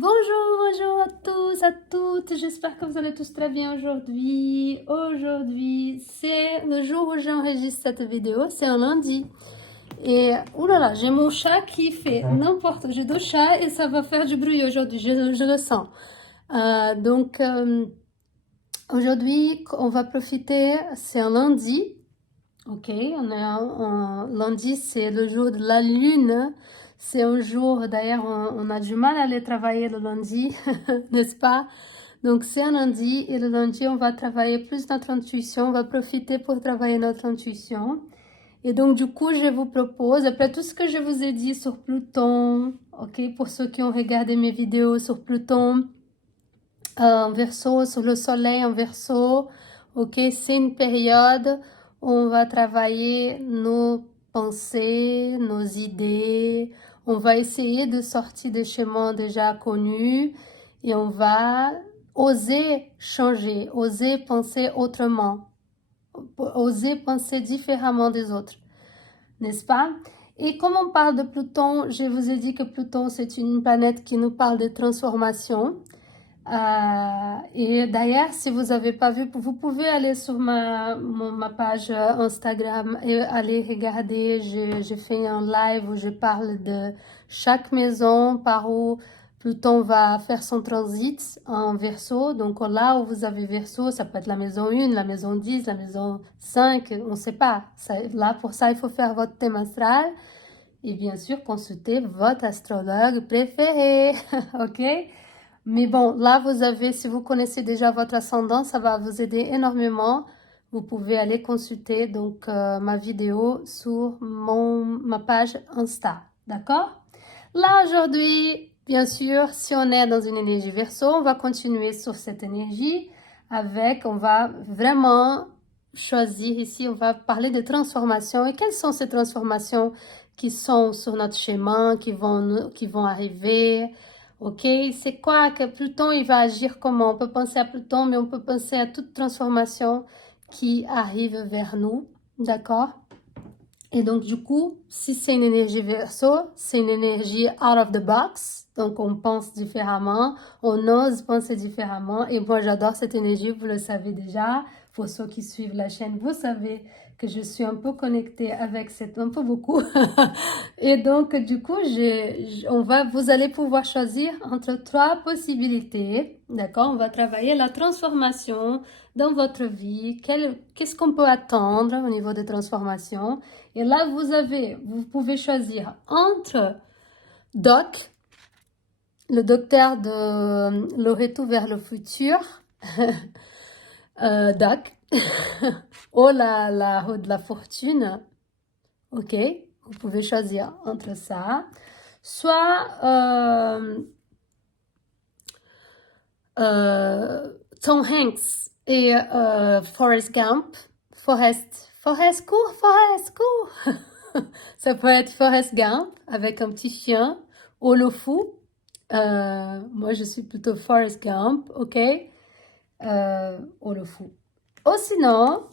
Bonjour à tous, à toutes. J'espère que vous allez tous très bien aujourd'hui. Aujourd'hui, c'est le jour où j'enregistre cette vidéo, c'est un lundi. Et oulala, j'ai mon chat qui fait n'importe. J'ai deux chats et ça va faire du bruit aujourd'hui, je le sens. Aujourd'hui, on va profiter, c'est un lundi. Ok, lundi, c'est le jour de la lune. C'est un jour, d'ailleurs, on a du mal à aller travailler le lundi, n'est-ce pas? Donc, c'est un lundi et le lundi, on va travailler plus notre intuition, on va profiter pour travailler notre intuition. Et donc, du coup, je vous propose, après tout ce que je vous ai dit sur Pluton, ok, pour ceux qui ont regardé mes vidéos sur Pluton, en Verseau, sur le soleil en Verseau, ok, c'est une période où on va travailler nos pensées, nos idées, on va essayer de sortir des schémas déjà connus et on va oser changer, oser penser autrement, oser penser différemment des autres, n'est-ce pas? Et comme on parle de Pluton, je vous ai dit que Pluton, c'est une planète qui nous parle de transformation. Et d'ailleurs, si vous n'avez pas vu, vous pouvez aller sur ma page Instagram et aller regarder. J'ai fait un live où je parle de chaque maison par où Pluton va faire son transit en Verseau. Donc là où vous avez Verseau, ça peut être la maison 1, la maison 10, la maison 5, on ne sait pas. Là, pour ça, il faut faire votre thème astral. Et bien sûr, consulter votre astrologue préféré, ok? Mais bon, là, vous avez, si vous connaissez déjà votre ascendant, ça va vous aider énormément. Vous pouvez aller consulter donc ma vidéo sur ma page Insta, d'accord? Là, aujourd'hui, bien sûr, si on est dans une énergie Verseau, on va continuer sur cette énergie on va vraiment choisir ici, on va parler de transformation. Et quelles sont ces transformations qui sont sur notre chemin, qui vont arriver? Ok, c'est quoi que Pluton, il va agir comment? On peut penser à Pluton, mais on peut penser à toute transformation qui arrive vers nous, d'accord? Et donc, du coup, si c'est une énergie Verseau, c'est une énergie out of the box. Donc, on pense différemment, on ose penser différemment. Et moi, j'adore cette énergie, vous le savez déjà. Pour ceux qui suivent la chaîne, vous savez que je suis un peu connectée avec un peu beaucoup. Et donc, du coup, vous allez pouvoir choisir entre 3 possibilités. D'accord? On va travailler la transformation dans votre vie. Qu'est-ce qu'on peut attendre au niveau de transformation? Et là, vous pouvez choisir entre Doc, le docteur de Le Retour vers le futur, Doc, ou la roue de la fortune, ok? Vous pouvez choisir entre ça, soit Tom Hanks et Forrest Gump, Forrest court. Ça peut être Forrest Gump avec un petit chien ou le fou. Moi, je suis plutôt Forrest Gump, ok? Ou le fou. Ou sinon,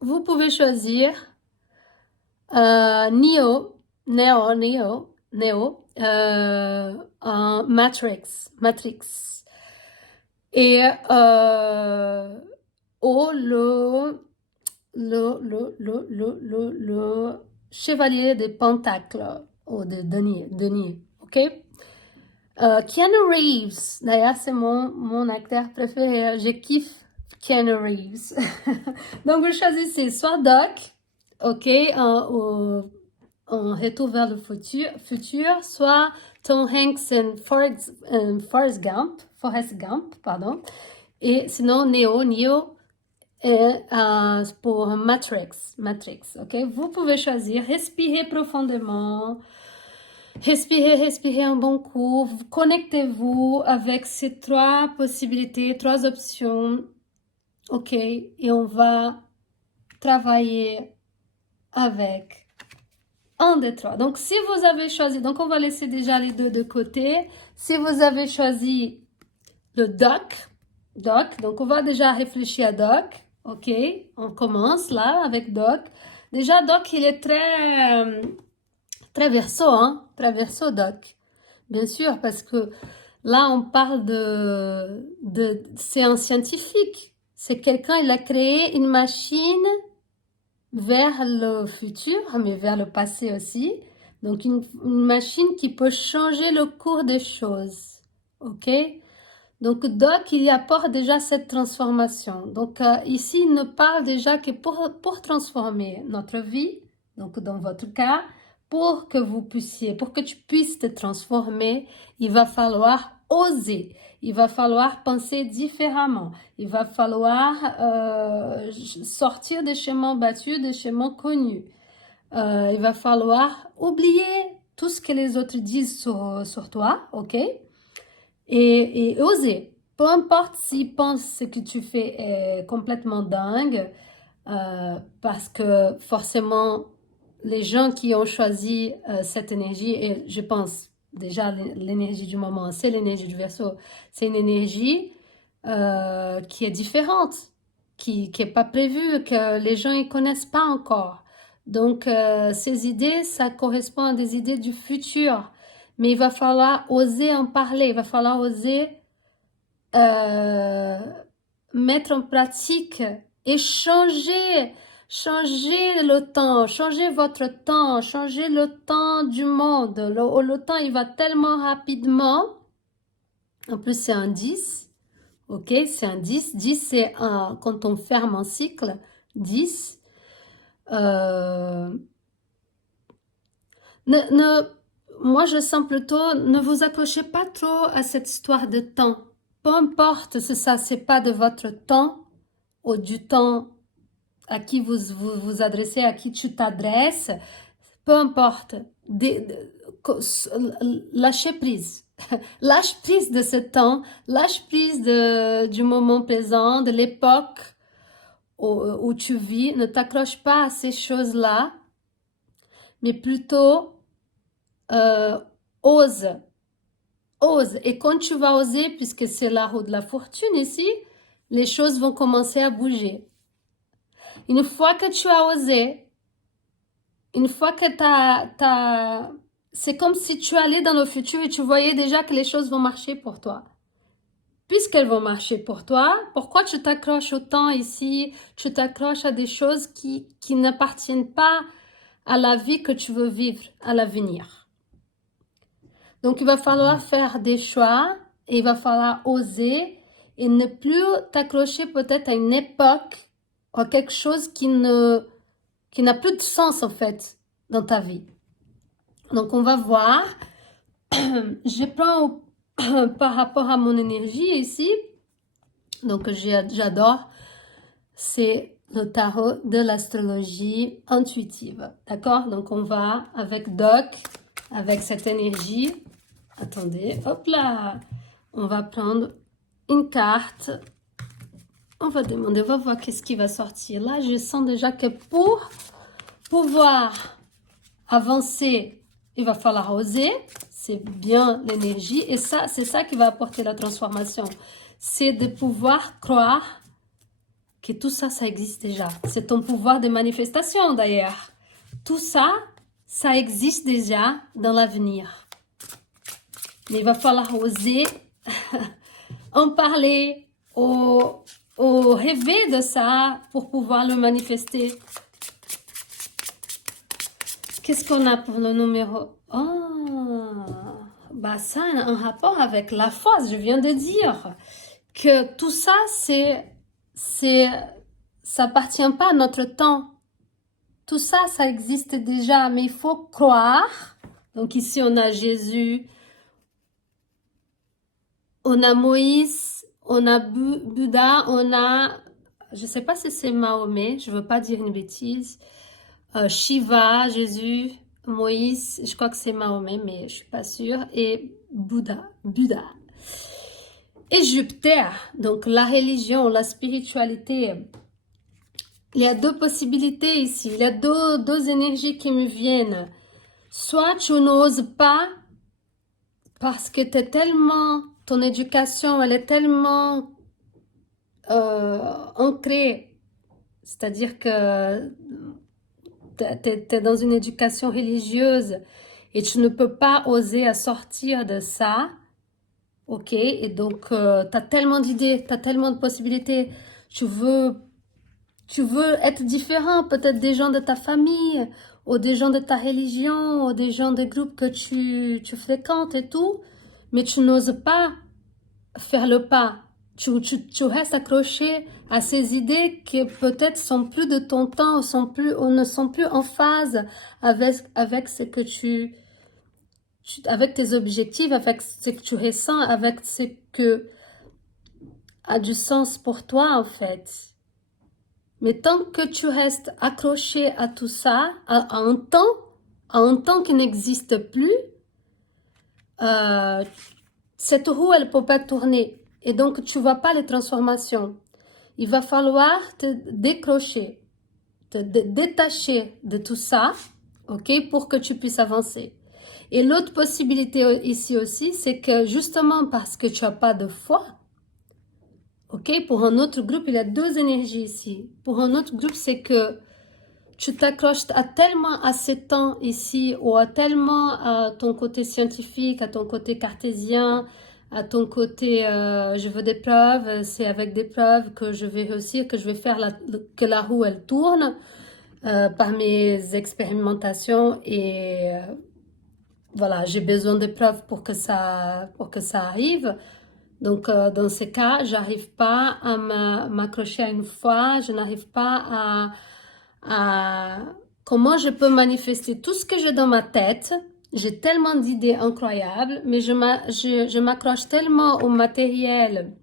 vous pouvez choisir Neo, en Matrix. Et ou le chevalier des pentacles ou de denier, ok? Keanu Reeves, d'ailleurs c'est mon acteur préféré, je kiffe Keanu Reeves. Donc vous choisissez soit Doc, ok, en Retour vers le futur, soit Tom Hanks et Forrest Gump, pardon, et sinon Neo, et pour Matrix, ok? Vous pouvez choisir, respirez profondément, respirez un bon coup, connectez-vous avec ces 3 possibilités, 3 options, ok? Et on va travailler avec un des 3. Donc, si vous avez choisi, donc on va laisser déjà les 2 de côté. Si vous avez choisi le Doc, donc on va déjà réfléchir à Doc. Ok, on commence là avec Doc. Déjà, Doc, il est très Verseau, hein? Très Verseau, Doc. Bien sûr, parce que Là, on parle c'est un scientifique. C'est quelqu'un, il a créé une machine vers le futur, mais vers le passé aussi. Donc, une machine qui peut changer le cours des choses. OK? Donc, Doc, il y apporte déjà cette transformation. Donc, ici, il ne parle déjà que pour transformer notre vie, donc dans votre cas, pour que tu puisses te transformer, il va falloir oser. Il va falloir penser différemment. Il va falloir sortir des chemins battus, des chemins connus. Il va falloir oublier tout ce que les autres disent sur toi, ok? Et oser. Peu importe s'ils pensent que tu fais est complètement dingue, parce que forcément, les gens qui ont choisi cette énergie, et je pense déjà l'énergie du moment, c'est l'énergie du Verseau, c'est une énergie qui est différente, qui n'est pas prévue, que les gens ne connaissent pas encore. Donc, ces idées, ça correspond à des idées du futur. Mais il va falloir oser en parler, il va falloir oser mettre en pratique et changer le temps, changer votre temps, changer le temps du monde. Le temps, il va tellement rapidement. En plus, c'est un 10. Ok, c'est un 10. 10, c'est quand on ferme un cycle. 10. Moi, je sens plutôt, ne vous accrochez pas trop à cette histoire de temps. Peu importe si ça, c'est pas de votre temps ou du temps à qui vous adressez, à qui tu t'adresses, peu importe. Lâchez prise. Lâche prise de ce temps, lâche prise du moment présent, de l'époque où tu vis. Ne t'accroche pas à ces choses-là, mais plutôt ose. Ose. Et quand tu vas oser, puisque c'est la roue de la fortune ici, les choses vont commencer à bouger. Une fois que tu as osé, une fois que c'est comme si tu allais dans le futur et tu voyais déjà que les choses vont marcher pour toi. Puisqu'elles vont marcher pour toi, pourquoi tu t'accroches autant ici? Tu t'accroches à des choses qui n'appartiennent pas à la vie que tu veux vivre à l'avenir. Donc, il va falloir faire des choix et il va falloir oser et ne plus t'accrocher peut-être à une époque ou à quelque chose qui n'a plus de sens en fait dans ta vie. Donc, on va voir. Je prends par rapport à mon énergie ici. Donc, j'adore. C'est le tarot de l'astrologie intuitive. D'accord? Donc, on va avec Doc, avec cette énergie. Attendez, hop là. On va prendre une carte. On va demander, on va voir qu'est-ce qui va sortir. Là, je sens déjà que pour pouvoir avancer, il va falloir oser. C'est bien l'énergie. Et ça, c'est ça qui va apporter la transformation. C'est de pouvoir croire que tout ça, ça existe déjà. C'est ton pouvoir de manifestation d'ailleurs. Tout ça, ça existe déjà dans l'avenir. Mais il va falloir oser en parler, rêver de ça pour pouvoir le manifester. Qu'est-ce qu'on a pour le numéro? Oh, bah ça a un rapport avec la force. Je viens de dire que tout ça, ça appartient pas à notre temps. Tout ça, ça existe déjà, mais il faut croire. Donc ici, on a Jésus, on a Moïse, on a Bouddha, on a, je sais pas si c'est Mahomet, je veux pas dire une bêtise, Shiva, Jésus, Moïse, je crois que c'est Mahomet, mais je suis pas sûre, et Bouddha. Et Jupiter, donc la religion, la spiritualité. Il y a deux possibilités ici, il y a deux énergies qui me viennent. Soit tu n'oses pas parce que ton éducation, elle est tellement ancrée, c'est-à-dire que tu es dans une éducation religieuse et tu ne peux pas oser à sortir de ça, ok? Et donc, tu as tellement d'idées, tu as tellement de possibilités. Tu veux être différent, peut-être des gens de ta famille, ou des gens de ta religion, ou des gens des groupes que tu fréquentes et tout, mais tu n'oses pas faire le pas. Tu restes accroché à ces idées qui peut-être sont plus de ton temps, ou ne sont plus en phase avec ce que avec tes objectifs, avec ce que tu ressens, avec ce que a du sens pour toi en fait. Mais tant que tu restes accroché à tout ça, à un temps qui n'existe plus, cette roue, elle ne peut pas tourner. Et donc, tu ne vois pas les transformations. Il va falloir te décrocher, te détacher de tout ça, ok, pour que tu puisses avancer. Et l'autre possibilité ici aussi, c'est que justement parce que tu n'as pas de foi, ok, pour un autre groupe, il y a deux énergies ici. Pour un autre groupe, c'est que tu t'accroches tellement à ces temps ici, ou à tellement à ton côté scientifique, à ton côté cartésien, à ton côté je veux des preuves, c'est avec des preuves que je vais réussir, que je vais faire que la roue elle tourne par mes expérimentations et voilà, j'ai besoin de preuves pour que ça arrive. Donc, dans ce cas, j'arrive pas à m'accrocher à une foi, je n'arrive pas à comment je peux manifester tout ce que j'ai dans ma tête. J'ai tellement d'idées incroyables, mais je m'accroche tellement au matériel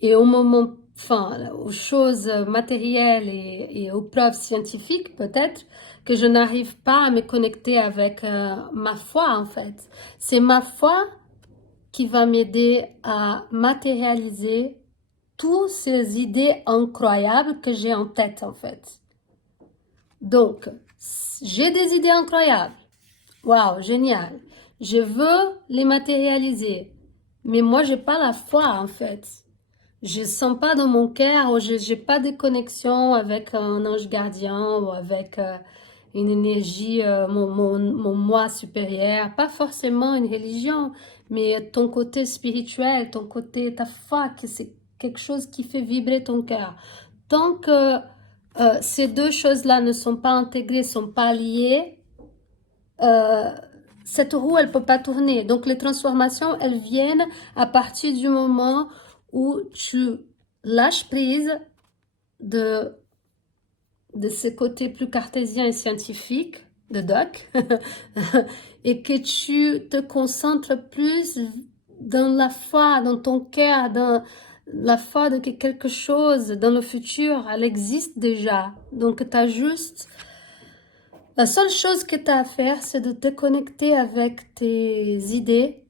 et au moment, enfin, aux choses matérielles et aux preuves scientifiques peut-être, que je n'arrive pas à me connecter avec ma foi en fait. C'est ma foi qui va m'aider à matérialiser toutes ces idées incroyables que j'ai en tête en fait. Donc, j'ai des idées incroyables. Waouh, génial. Je veux les matérialiser. Mais moi, j'ai pas la foi en fait. Je sens pas dans mon cœur, ou j'ai pas de connexion avec un ange gardien ou avec une énergie, mon moi supérieur. Pas forcément une religion, mais ton côté spirituel, ton côté, ta foi, que c'est quelque chose qui fait vibrer ton cœur. Tant que ces deux choses-là ne sont pas intégrées, sont pas liées, cette roue, elle peut pas tourner. Donc, les transformations, elles viennent à partir du moment où tu lâches prise de ce côté plus cartésien et scientifique de Doc et que tu te concentres plus dans la foi, dans ton cœur, dans la foi de quelque chose dans le futur, elle existe déjà. Donc, tu as juste... La seule chose que tu as à faire, c'est de te connecter avec tes idées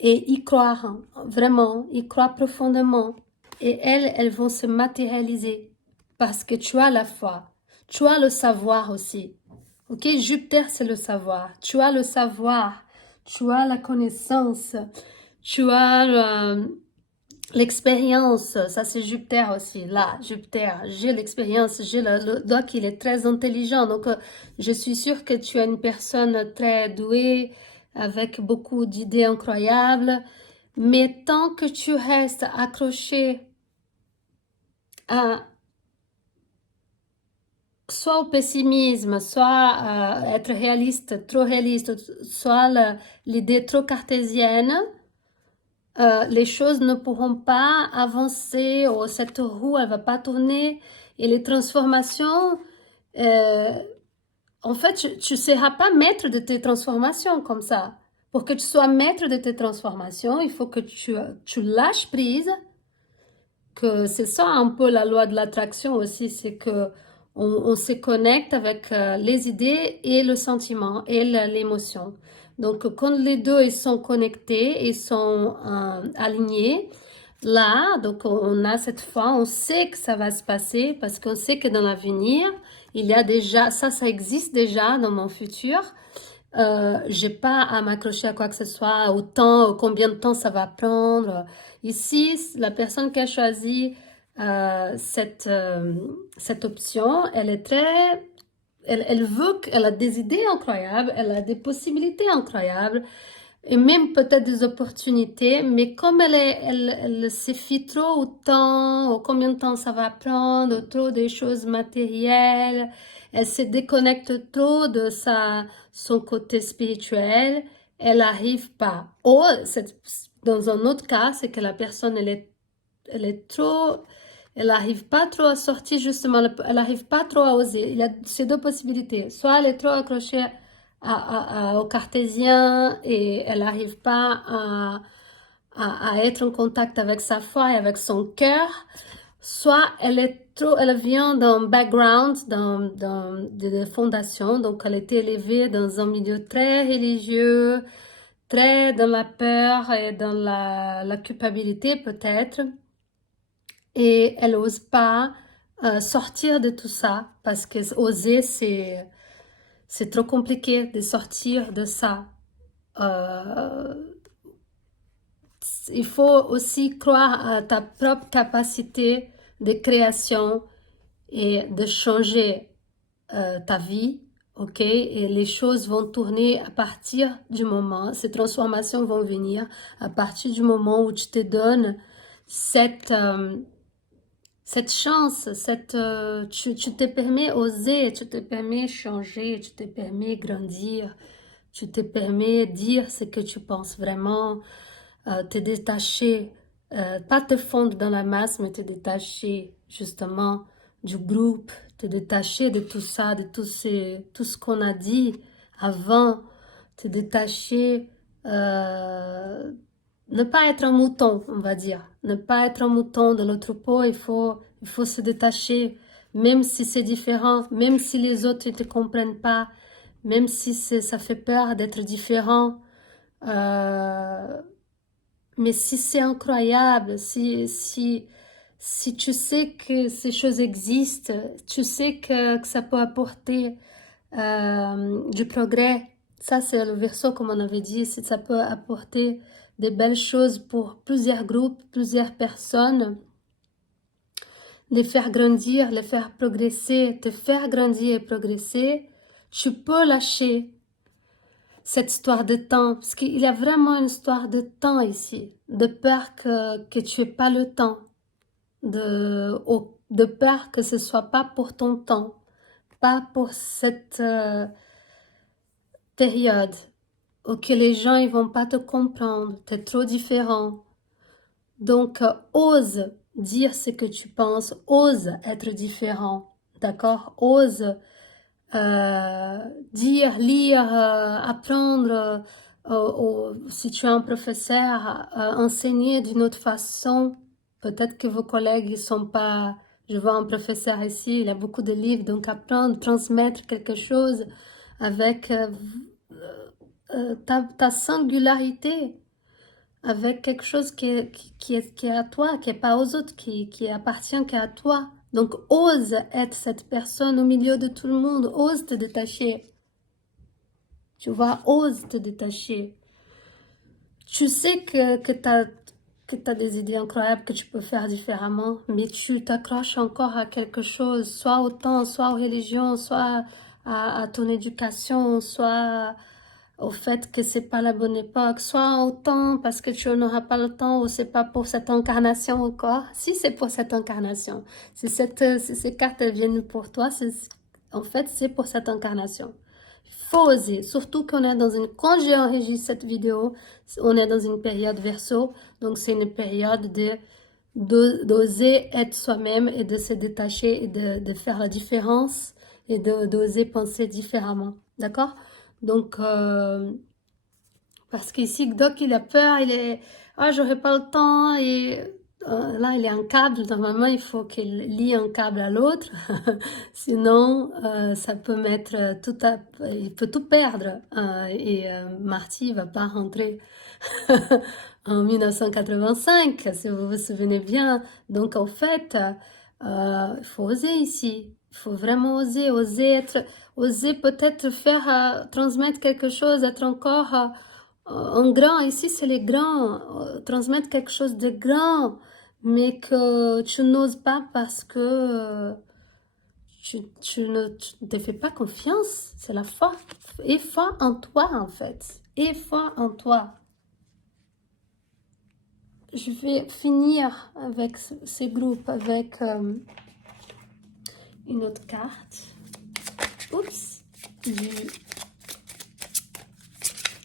et y croire, hein, vraiment, y croire profondément. Et elles vont se matérialiser parce que tu as la foi, tu as le savoir aussi. Ok, Jupiter, c'est le savoir. Tu as le savoir, tu as la connaissance, tu as l'expérience. Ça, c'est Jupiter aussi. Là, Jupiter, j'ai l'expérience, j'ai le doc, il est très intelligent. Donc, je suis sûre que tu es une personne très douée, avec beaucoup d'idées incroyables. Mais tant que tu restes accroché à soit au pessimisme, soit être réaliste, trop réaliste, soit l'idée trop cartésienne, les choses ne pourront pas avancer, ou cette roue, elle va pas tourner, et les transformations, en fait, tu ne seras pas maître de tes transformations comme ça. Pour que tu sois maître de tes transformations, il faut que tu lâches prise, que c'est ça un peu la loi de l'attraction aussi, c'est que on se connecte avec les idées et le sentiment et l'émotion. Donc, quand les deux ils sont connectés et sont alignés, là, donc on a cette foi, on sait que ça va se passer parce qu'on sait que dans l'avenir, il y a déjà, ça existe déjà dans mon futur. J'ai pas à m'accrocher à quoi que ce soit, au temps, combien de temps ça va prendre. Ici, la personne qui a choisi cette option, elle est très... Elle veut, elle a des idées incroyables, elle a des possibilités incroyables, et même peut-être des opportunités, mais comme elle se fie trop au temps, au combien de temps ça va prendre, trop des choses matérielles, elle se déconnecte trop de son côté spirituel, elle n'arrive pas. Ou, dans un autre cas, c'est que la personne, elle n'arrive pas trop à sortir justement, elle n'arrive pas trop à oser. Il y a ces deux possibilités. Soit elle est trop accrochée au cartésien et elle n'arrive pas à être en contact avec sa foi et avec son cœur, soit elle vient d'un background, de fondation, donc elle a été élevée dans un milieu très religieux, très dans la peur et dans la culpabilité peut-être, et elle n'ose pas sortir de tout ça, parce que oser, c'est trop compliqué de sortir de ça. Il faut aussi croire à ta propre capacité de création et de changer ta vie, ok? Et les choses vont tourner à partir du moment, ces transformations vont venir à partir du moment où tu te donnes cette chance, tu te permets oser, tu te permets changer, tu te permets grandir, tu te permets dire ce que tu penses vraiment, te détacher, pas te fondre dans la masse, mais te détacher justement du groupe, te détacher de tout ça, de tout ce qu'on a dit avant, te détacher, ne pas être un mouton, on va dire, ne pas être un mouton de l'autre troupeau, il faut se détacher, même si c'est différent, même si les autres ne te comprennent pas, même si ça fait peur d'être différent. Mais si c'est incroyable, si tu sais que ces choses existent, tu sais que ça peut apporter du progrès, ça c'est le verso comme on avait dit, ça peut apporter des belles choses pour plusieurs groupes, plusieurs personnes, les faire grandir, les faire progresser, te faire grandir et progresser, tu peux lâcher cette histoire de temps, parce qu'il y a vraiment une histoire de temps ici, de peur que tu n'aies pas le temps, de peur que ce ne soit pas pour ton temps, pas pour cette période, ou que les gens ils vont pas te comprendre, tu es trop différent. Donc, ose dire ce que tu penses, ose être différent, d'accord? Ose dire, lire, apprendre, si tu es un professeur, enseigner d'une autre façon. Peut-être que vos collègues, ils sont pas... Je vois un professeur ici, il a beaucoup de livres, donc apprendre, transmettre quelque chose avec ta singularité, avec quelque chose qui est à toi, qui n'est pas aux autres, qui appartient qu'à toi. Donc, ose être cette personne au milieu de tout le monde, ose te détacher. Tu vois, ose te détacher. Tu sais que tu as des idées incroyables que tu peux faire différemment, mais tu t'accroches encore à quelque chose, soit au temps, soit aux religions, soit à ton éducation, soit au fait que c'est pas la bonne époque, soit au temps parce que tu n'auras pas le temps ou c'est pas pour cette incarnation encore. Si c'est pour cette incarnation, si ces cartes viennent pour toi, en fait c'est pour cette incarnation. Faut oser, surtout qu'on est dans quand j'ai enregistré cette vidéo, on est dans une période verso, donc c'est une période d'oser être soi-même et de se détacher et de faire la différence et d'oser penser différemment, d'accord? Donc, parce qu'ici, Doc, il a peur, il est, ah, j'aurai pas le temps, et là, il est un câble, normalement, il faut qu'il lie un câble à l'autre, sinon, ça peut mettre il peut tout perdre, et Marty va pas rentrer en 1985, si vous vous souvenez bien. Donc, en fait, il faut oser ici, il faut vraiment oser peut-être faire, transmettre quelque chose, être encore en grand. Ici, c'est les grands, transmettre quelque chose de grand, mais que tu n'oses pas parce que tu ne te fais pas confiance. C'est la foi. Et foi en toi, en fait. Aie foi en toi. Je vais finir avec ces groupes avec une autre carte. Oups.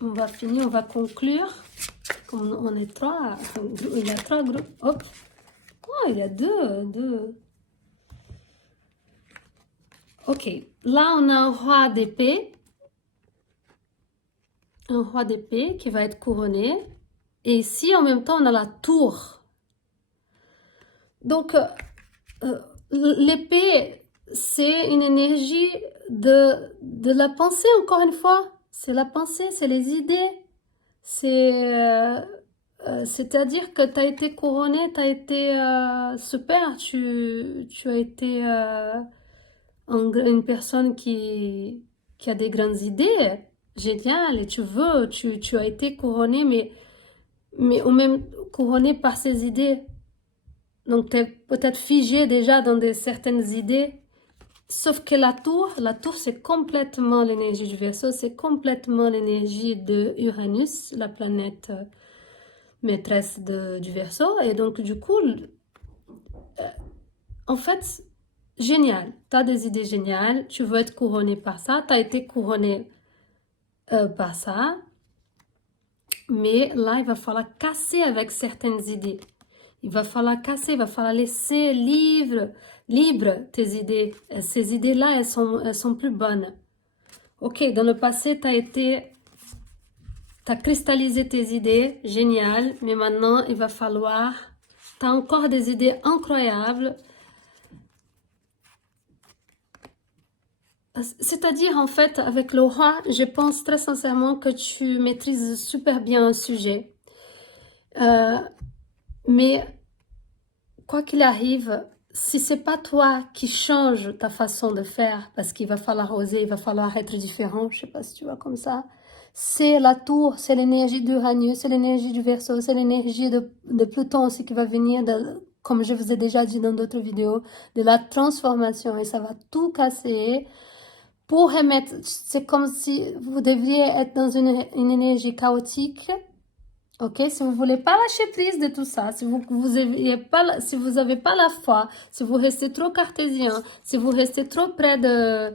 On va finir, on va conclure. Comme on est 3, il y a 3 groupes. Hop. Oh, il y a deux. Ok. Là, on a un roi d'épée. Un roi d'épée qui va être couronné. Et ici, en même temps, on a la tour. Donc, l'épée, c'est une énergie de la pensée, encore une fois. C'est la pensée, c'est les idées. C'est-à-dire que tu as été couronné, tu as été super. Tu as été une personne qui a des grandes idées. Génial. Et tu as été couronné, mais ou même couronné par ces idées. Donc, tu es peut-être figé déjà dans certaines idées. Sauf que la tour, c'est complètement l'énergie du Verseau, c'est complètement l'énergie de Uranus, la planète maîtresse du Verseau. Et donc, du coup, en fait, génial. Tu as des idées géniales, tu veux être couronné par ça, tu as été couronné par ça. Mais là, il va falloir casser avec certaines idées. Il va falloir casser, il va falloir laisser libre tes idées. Ces idées-là, elles sont plus bonnes. Ok, dans le passé, tu as cristallisé tes idées, génial, mais maintenant, il va falloir, tu as encore des idées incroyables. C'est-à-dire, en fait, avec le roi, je pense très sincèrement que tu maîtrises super bien un sujet. Mais quoi qu'il arrive, si c'est pas toi qui change ta façon de faire, parce qu'il va falloir oser, il va falloir être différent, je sais pas si tu vois comme ça, c'est la tour, c'est l'énergie d'Uranus, c'est l'énergie du Verseau, c'est l'énergie de Pluton aussi qui va venir, comme je vous ai déjà dit dans d'autres vidéos, de la transformation, et ça va tout casser pour remettre, c'est comme si vous devriez être dans une énergie chaotique. Ok, si vous voulez pas lâcher prise de tout ça, si si vous avez pas la foi, si vous restez trop cartésien, si vous restez trop près de,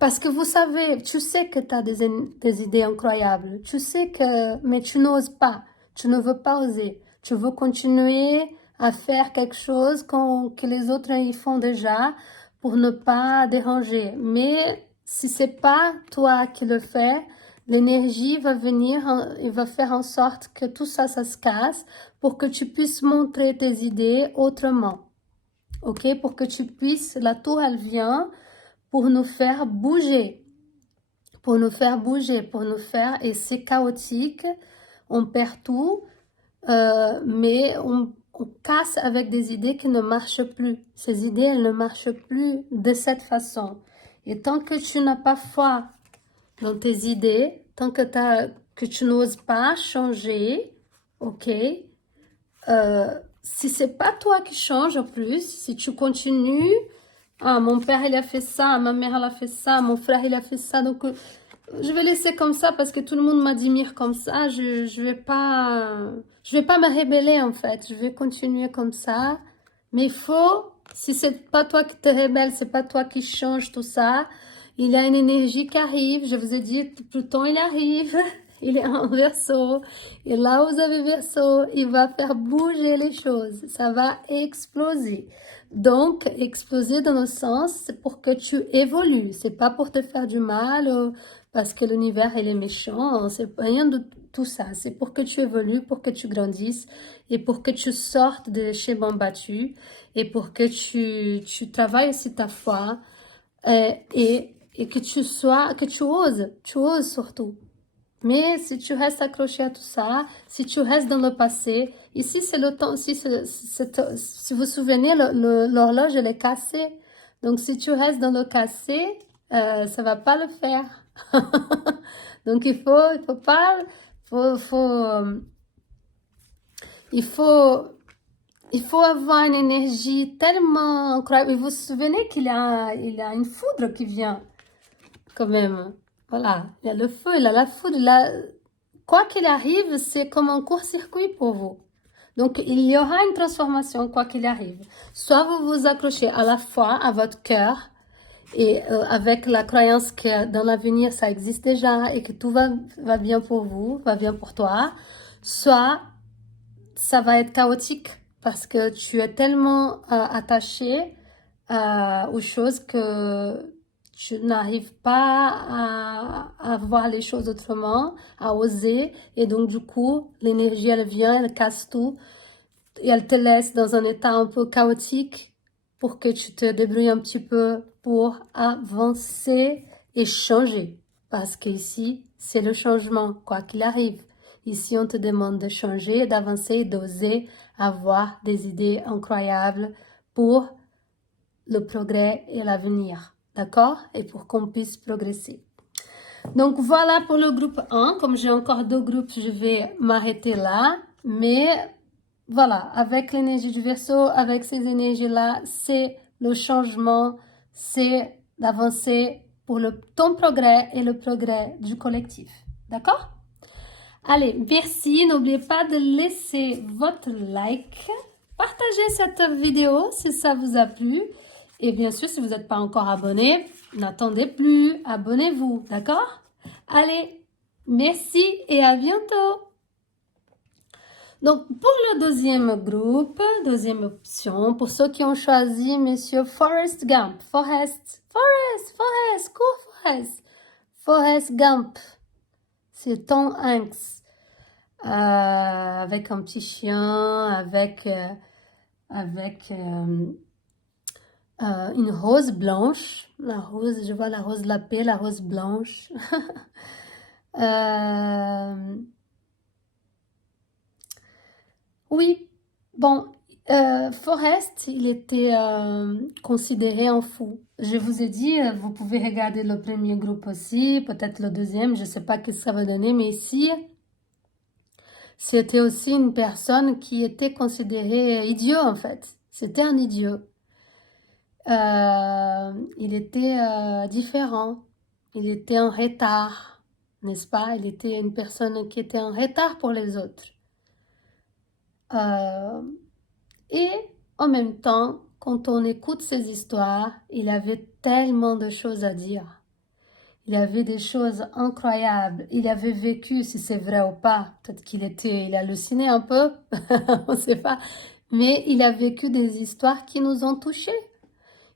parce que vous savez, tu sais que tu as des idées incroyables, tu sais que, mais tu n'oses pas, tu ne veux pas oser, tu veux continuer à faire quelque chose que les autres ils font déjà pour ne pas déranger. Mais si c'est pas toi qui le fais, l'énergie va venir et va faire en sorte que tout ça, ça se casse pour que tu puisses montrer tes idées autrement. Ok, pour que tu puisses, la tour elle vient pour nous faire bouger, et c'est chaotique, on perd tout, mais on casse avec des idées qui ne marchent plus. Ces idées, elles ne marchent plus de cette façon. Et tant que tu n'as pas foi dans tes idées, tant que tu n'oses pas changer, ok, si c'est pas toi qui change en plus, si tu continues, ah, mon père il a fait ça, ma mère elle a fait ça, mon frère il a fait ça, donc je vais laisser comme ça parce que tout le monde m'admire comme ça, je vais pas me rébeller en fait, je vais continuer comme ça, mais il faut, si c'est pas toi qui te rebelles, c'est pas toi qui change tout ça, il y a une énergie qui arrive, je vous ai dit, Pluton il arrive, il est en Verseau, et là où vous avez Verseau, il va faire bouger les choses, ça va exploser. Donc, exploser dans le sens, c'est pour que tu évolues, c'est pas pour te faire du mal, parce que l'univers il est méchant, c'est rien de tout ça, c'est pour que tu évolues, pour que tu grandisses, et pour que tu sortes des schémas battus, et pour que tu travailles aussi ta foi, et que tu oses surtout. Mais si tu restes accroché à tout ça, si tu restes dans le passé, ici c'est le temps, si vous vous souvenez, l'horloge elle est cassée. Donc si tu restes dans le cassé, ça va pas le faire. Donc il faut pas, il faut, il faut avoir une énergie tellement incroyable. Et vous vous souvenez il y a une foudre qui vient quand même. Voilà, il y a le feu, il a la foudre, quoi qu'il arrive, c'est comme un court-circuit pour vous. Donc, il y aura une transformation, quoi qu'il arrive. Soit vous vous accrochez à la fois à votre cœur et avec la croyance que dans l'avenir, ça existe déjà et que tout va bien pour vous, va bien pour toi. Soit ça va être chaotique parce que tu es tellement attaché aux choses que tu n'arrives pas à voir les choses autrement, à oser. Et donc, du coup, l'énergie, elle vient, elle casse tout et elle te laisse dans un état un peu chaotique pour que tu te débrouilles un petit peu pour avancer et changer. Parce qu'ici, c'est le changement, quoi qu'il arrive. Ici, on te demande de changer, d'avancer, d'oser avoir des idées incroyables pour le progrès et l'avenir. D'accord? Et pour qu'on puisse progresser. Donc, voilà pour le groupe 1. Comme j'ai encore 2 groupes, je vais m'arrêter là. Mais voilà, avec l'énergie du Verseau, avec ces énergies-là, c'est le changement, c'est d'avancer pour ton progrès et le progrès du collectif. D'accord? Allez, merci. N'oubliez pas de laisser votre like. Partagez cette vidéo si ça vous a plu. Et bien sûr, si vous n'êtes pas encore abonné, n'attendez plus. Abonnez-vous. D'accord? Allez, merci et à bientôt. Donc, pour le deuxième groupe, deuxième option, pour ceux qui ont choisi Monsieur Forrest Gump. Forrest, cours Forrest. Forrest Gump. C'est Tom Hanks. Avec un petit chien, avec une rose blanche. La rose, je vois la rose de la paix, la rose blanche. Oui, bon, Forrest, il était considéré un fou. Je vous ai dit, vous pouvez regarder le premier groupe aussi, peut-être le deuxième, je ne sais pas ce que ça va donner, mais ici, c'était aussi une personne qui était considérée idiot en fait. C'était un idiot. Il était différent. Il était en retard, n'est-ce pas? Il était une personne qui était en retard pour les autres. Et en même temps, quand on écoute ces histoires, il avait tellement de choses à dire. Il avait des choses incroyables. Il avait vécu, si c'est vrai ou pas, peut-être il hallucinait un peu, on ne sait pas. Mais il a vécu des histoires qui nous ont touchés.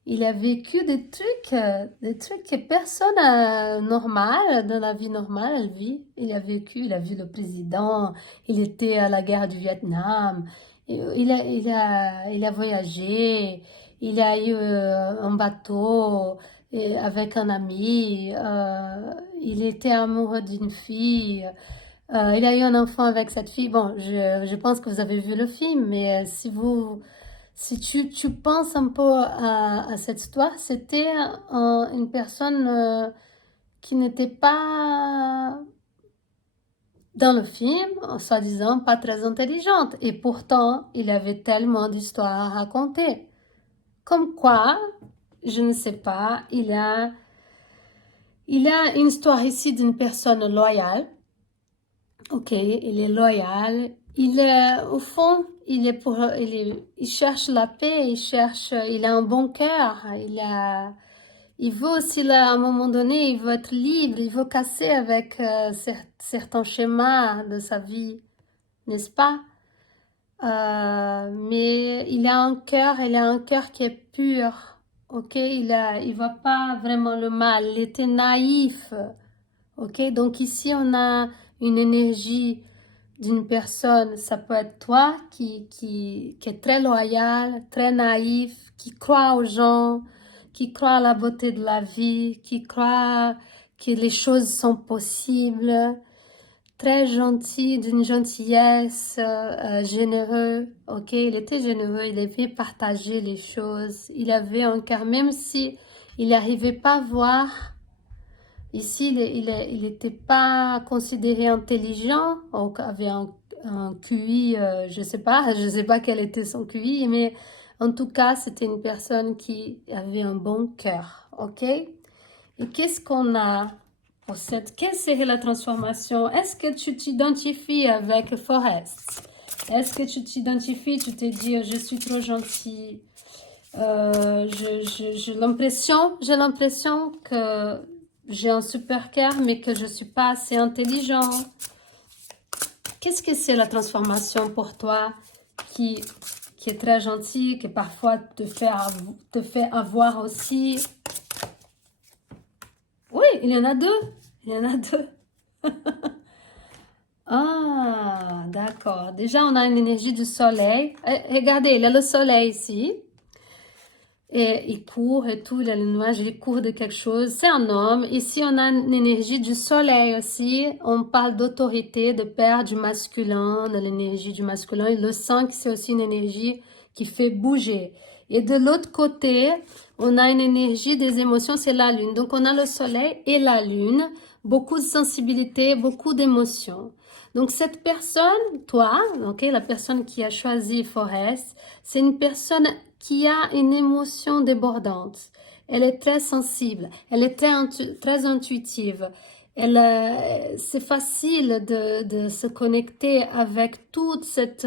Il a vécu des trucs que personne normal, dans la vie normale, elle vit. Il a vécu, il a vu le président, il était à la guerre du Vietnam, il a voyagé, il a eu un bateau avec un ami, il était amoureux d'une fille, il a eu un enfant avec cette fille. Bon, je pense que vous avez vu le film, mais si tu penses un peu à cette histoire, c'était une personne qui n'était pas dans le film, soi-disant pas très intelligente. Et pourtant, il avait tellement d'histoires à raconter. Comme quoi, je ne sais pas, il a une histoire ici d'une personne loyale. Ok, il est loyal. Au fond, il cherche la paix, il a un bon cœur, il veut aussi, là, à un moment donné, il veut être libre, il veut casser avec certains schémas de sa vie, n'est-ce pas? Mais il a un cœur qui est pur, ok? Il voit pas vraiment le mal, il était naïf, ok? Donc ici, on a une énergie d'une personne, ça peut être toi qui est très loyal, très naïf, qui croit aux gens, qui croit à la beauté de la vie, qui croit que les choses sont possibles, très gentil, d'une gentillesse, généreux, ok, il était généreux, il aimait partager les choses, il avait un cœur, même si il n'arrivait pas à voir. Ici, il n'était pas considéré intelligent, donc avait un QI, je sais pas quel était son QI, mais en tout cas, c'était une personne qui avait un bon cœur, ok? Et qu'est-ce qu'on a Quelle serait la transformation? Est-ce que tu t'identifies avec Forrest? Est-ce que tu t'identifies, tu te dis, je suis trop gentil? J'ai l'impression que j'ai un super cœur, mais que je suis pas assez intelligent. Qu'est-ce que c'est la transformation pour toi qui est très gentil, qui parfois te fait avoir aussi? Oui, il y en a deux. Il y en a deux. Ah, d'accord. Déjà, on a une énergie du soleil. Regardez, il y a le soleil ici. Et il court et tout, il a le nuage, il court de quelque chose. C'est un homme. Ici, on a une énergie du soleil aussi. On parle d'autorité, de père, du masculin, de l'énergie du masculin. Et le sang, c'est aussi une énergie qui fait bouger. Et de l'autre côté, on a une énergie des émotions, c'est la lune. Donc, on a le soleil et la lune. Beaucoup de sensibilité, beaucoup d'émotions. Donc, cette personne, toi, ok, la personne qui a choisi Forest, c'est une personne qui a une émotion débordante. Elle est très sensible, elle est très intuitive. C'est facile de se connecter avec tout cet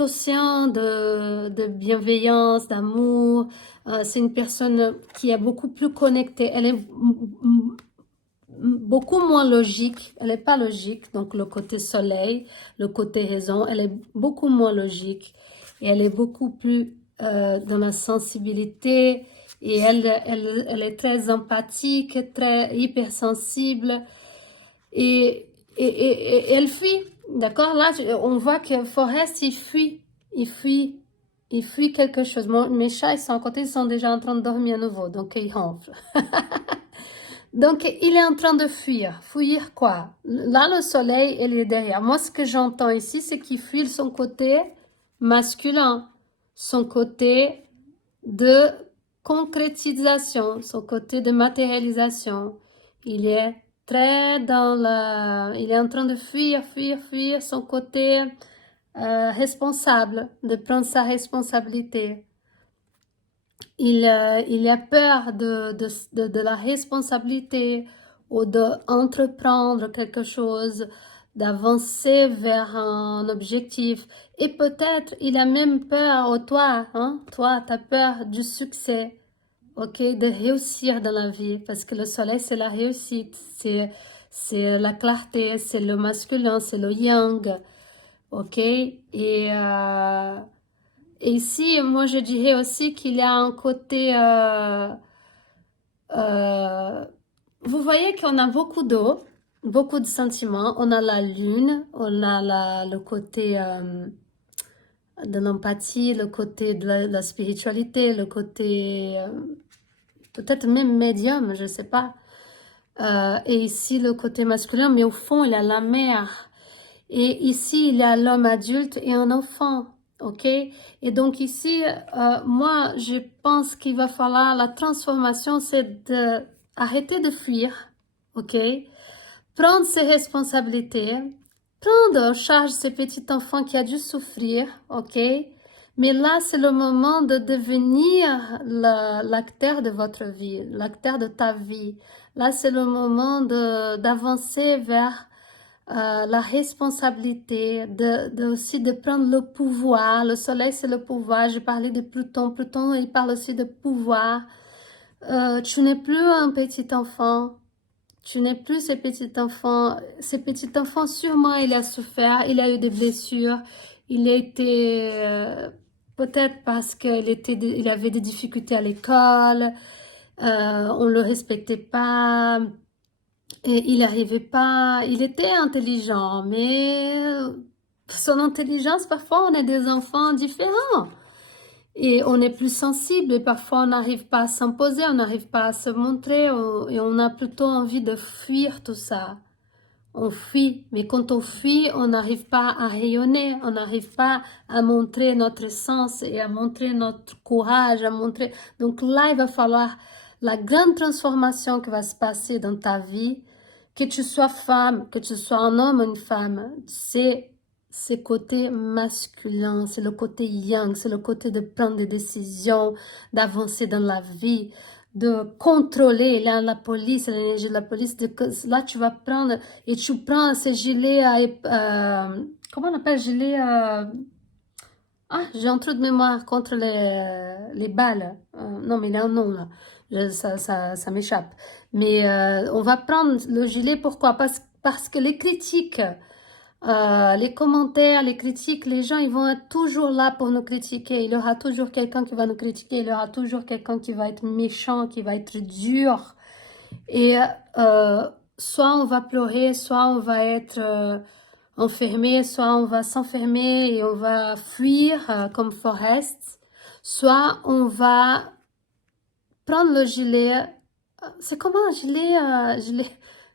océan de bienveillance, d'amour. C'est une personne qui est beaucoup plus connectée. Elle est beaucoup moins logique, elle n'est pas logique, donc le côté soleil, le côté raison, elle est beaucoup moins logique et elle est beaucoup plus dans la sensibilité et elle est très empathique, très hypersensible et elle fuit, d'accord? Là, on voit que Forrest, il fuit quelque chose. Mes chats, ils sont à côté, ils sont déjà en train de dormir à nouveau, donc ils ronflent. Donc, il est en train de fuir. Fuir quoi? Là, le soleil, il est derrière. Moi, ce que j'entends ici, c'est qu'il fuit son côté masculin, son côté de concrétisation, son côté de matérialisation. Il est il est en train de fuir son côté responsable, de prendre sa responsabilité. Il a peur de la responsabilité ou d'entreprendre quelque chose, d'avancer vers un objectif. Et peut-être il a même peur, ou toi, hein, toi, tu as peur du succès, ok, de réussir dans la vie, parce que le soleil, c'est la réussite, c'est la clarté, c'est le masculin, c'est le yang, ok, et ici, moi, je dirais aussi qu'il y a un côté... euh, vous voyez qu'on a beaucoup d'eau, beaucoup de sentiments. On a la lune, on a le côté de l'empathie, le côté de la spiritualité, le côté peut-être même médium, je ne sais pas. Et ici, le côté masculin, mais au fond, il y a la mer. Et ici, il y a l'homme adulte et un enfant, ok? Et donc ici, moi, je pense qu'il va falloir, la transformation, c'est d'arrêter de fuir, ok? Prendre ses responsabilités, prendre en charge ce petit enfant qui a dû souffrir, ok? Mais là, c'est le moment de devenir l'acteur de votre vie, l'acteur de ta vie. Là, c'est le moment d'avancer vers la responsabilité, aussi de prendre le pouvoir. Le soleil, c'est le pouvoir. J'ai parlé de Pluton. Pluton, il parle aussi de pouvoir. Tu n'es plus un petit enfant. Tu n'es plus ce petit enfant. Ce petit enfant, sûrement, il a souffert. Il a eu des blessures. Il a été... peut-être parce il avait des difficultés à l'école. On ne le respectait pas. Et il n'arrivait pas, il était intelligent, mais son intelligence, parfois on est des enfants différents. Et on est plus sensible et parfois on n'arrive pas à s'imposer, on n'arrive pas à se montrer et on a plutôt envie de fuir tout ça. On fuit, mais quand on fuit, on n'arrive pas à rayonner, on n'arrive pas à montrer notre essence et à montrer notre courage, à montrer... Donc là, il va falloir la grande transformation qui va se passer dans ta vie, que tu sois femme, que tu sois un homme ou une femme, c'est côté masculin, c'est le côté yang, c'est le côté de prendre des décisions, d'avancer dans la vie, de contrôler la police, l'énergie de la police. Là, tu vas prendre et tu prends ces gilets comment on appelle gilet ah, j'ai un trou de mémoire contre les balles. Non, mais il y a un nom là. Ça m'échappe. Mais on va prendre le gilet, pourquoi? Parce que les critiques, les commentaires, les critiques, les gens, ils vont être toujours là pour nous critiquer. Il y aura toujours quelqu'un qui va nous critiquer. Il y aura toujours quelqu'un qui va être méchant, qui va être dur. Et soit on va pleurer, soit on va être enfermé, soit on va s'enfermer et on va fuir comme Forrest, soit on va prendre le gilet. C'est comment un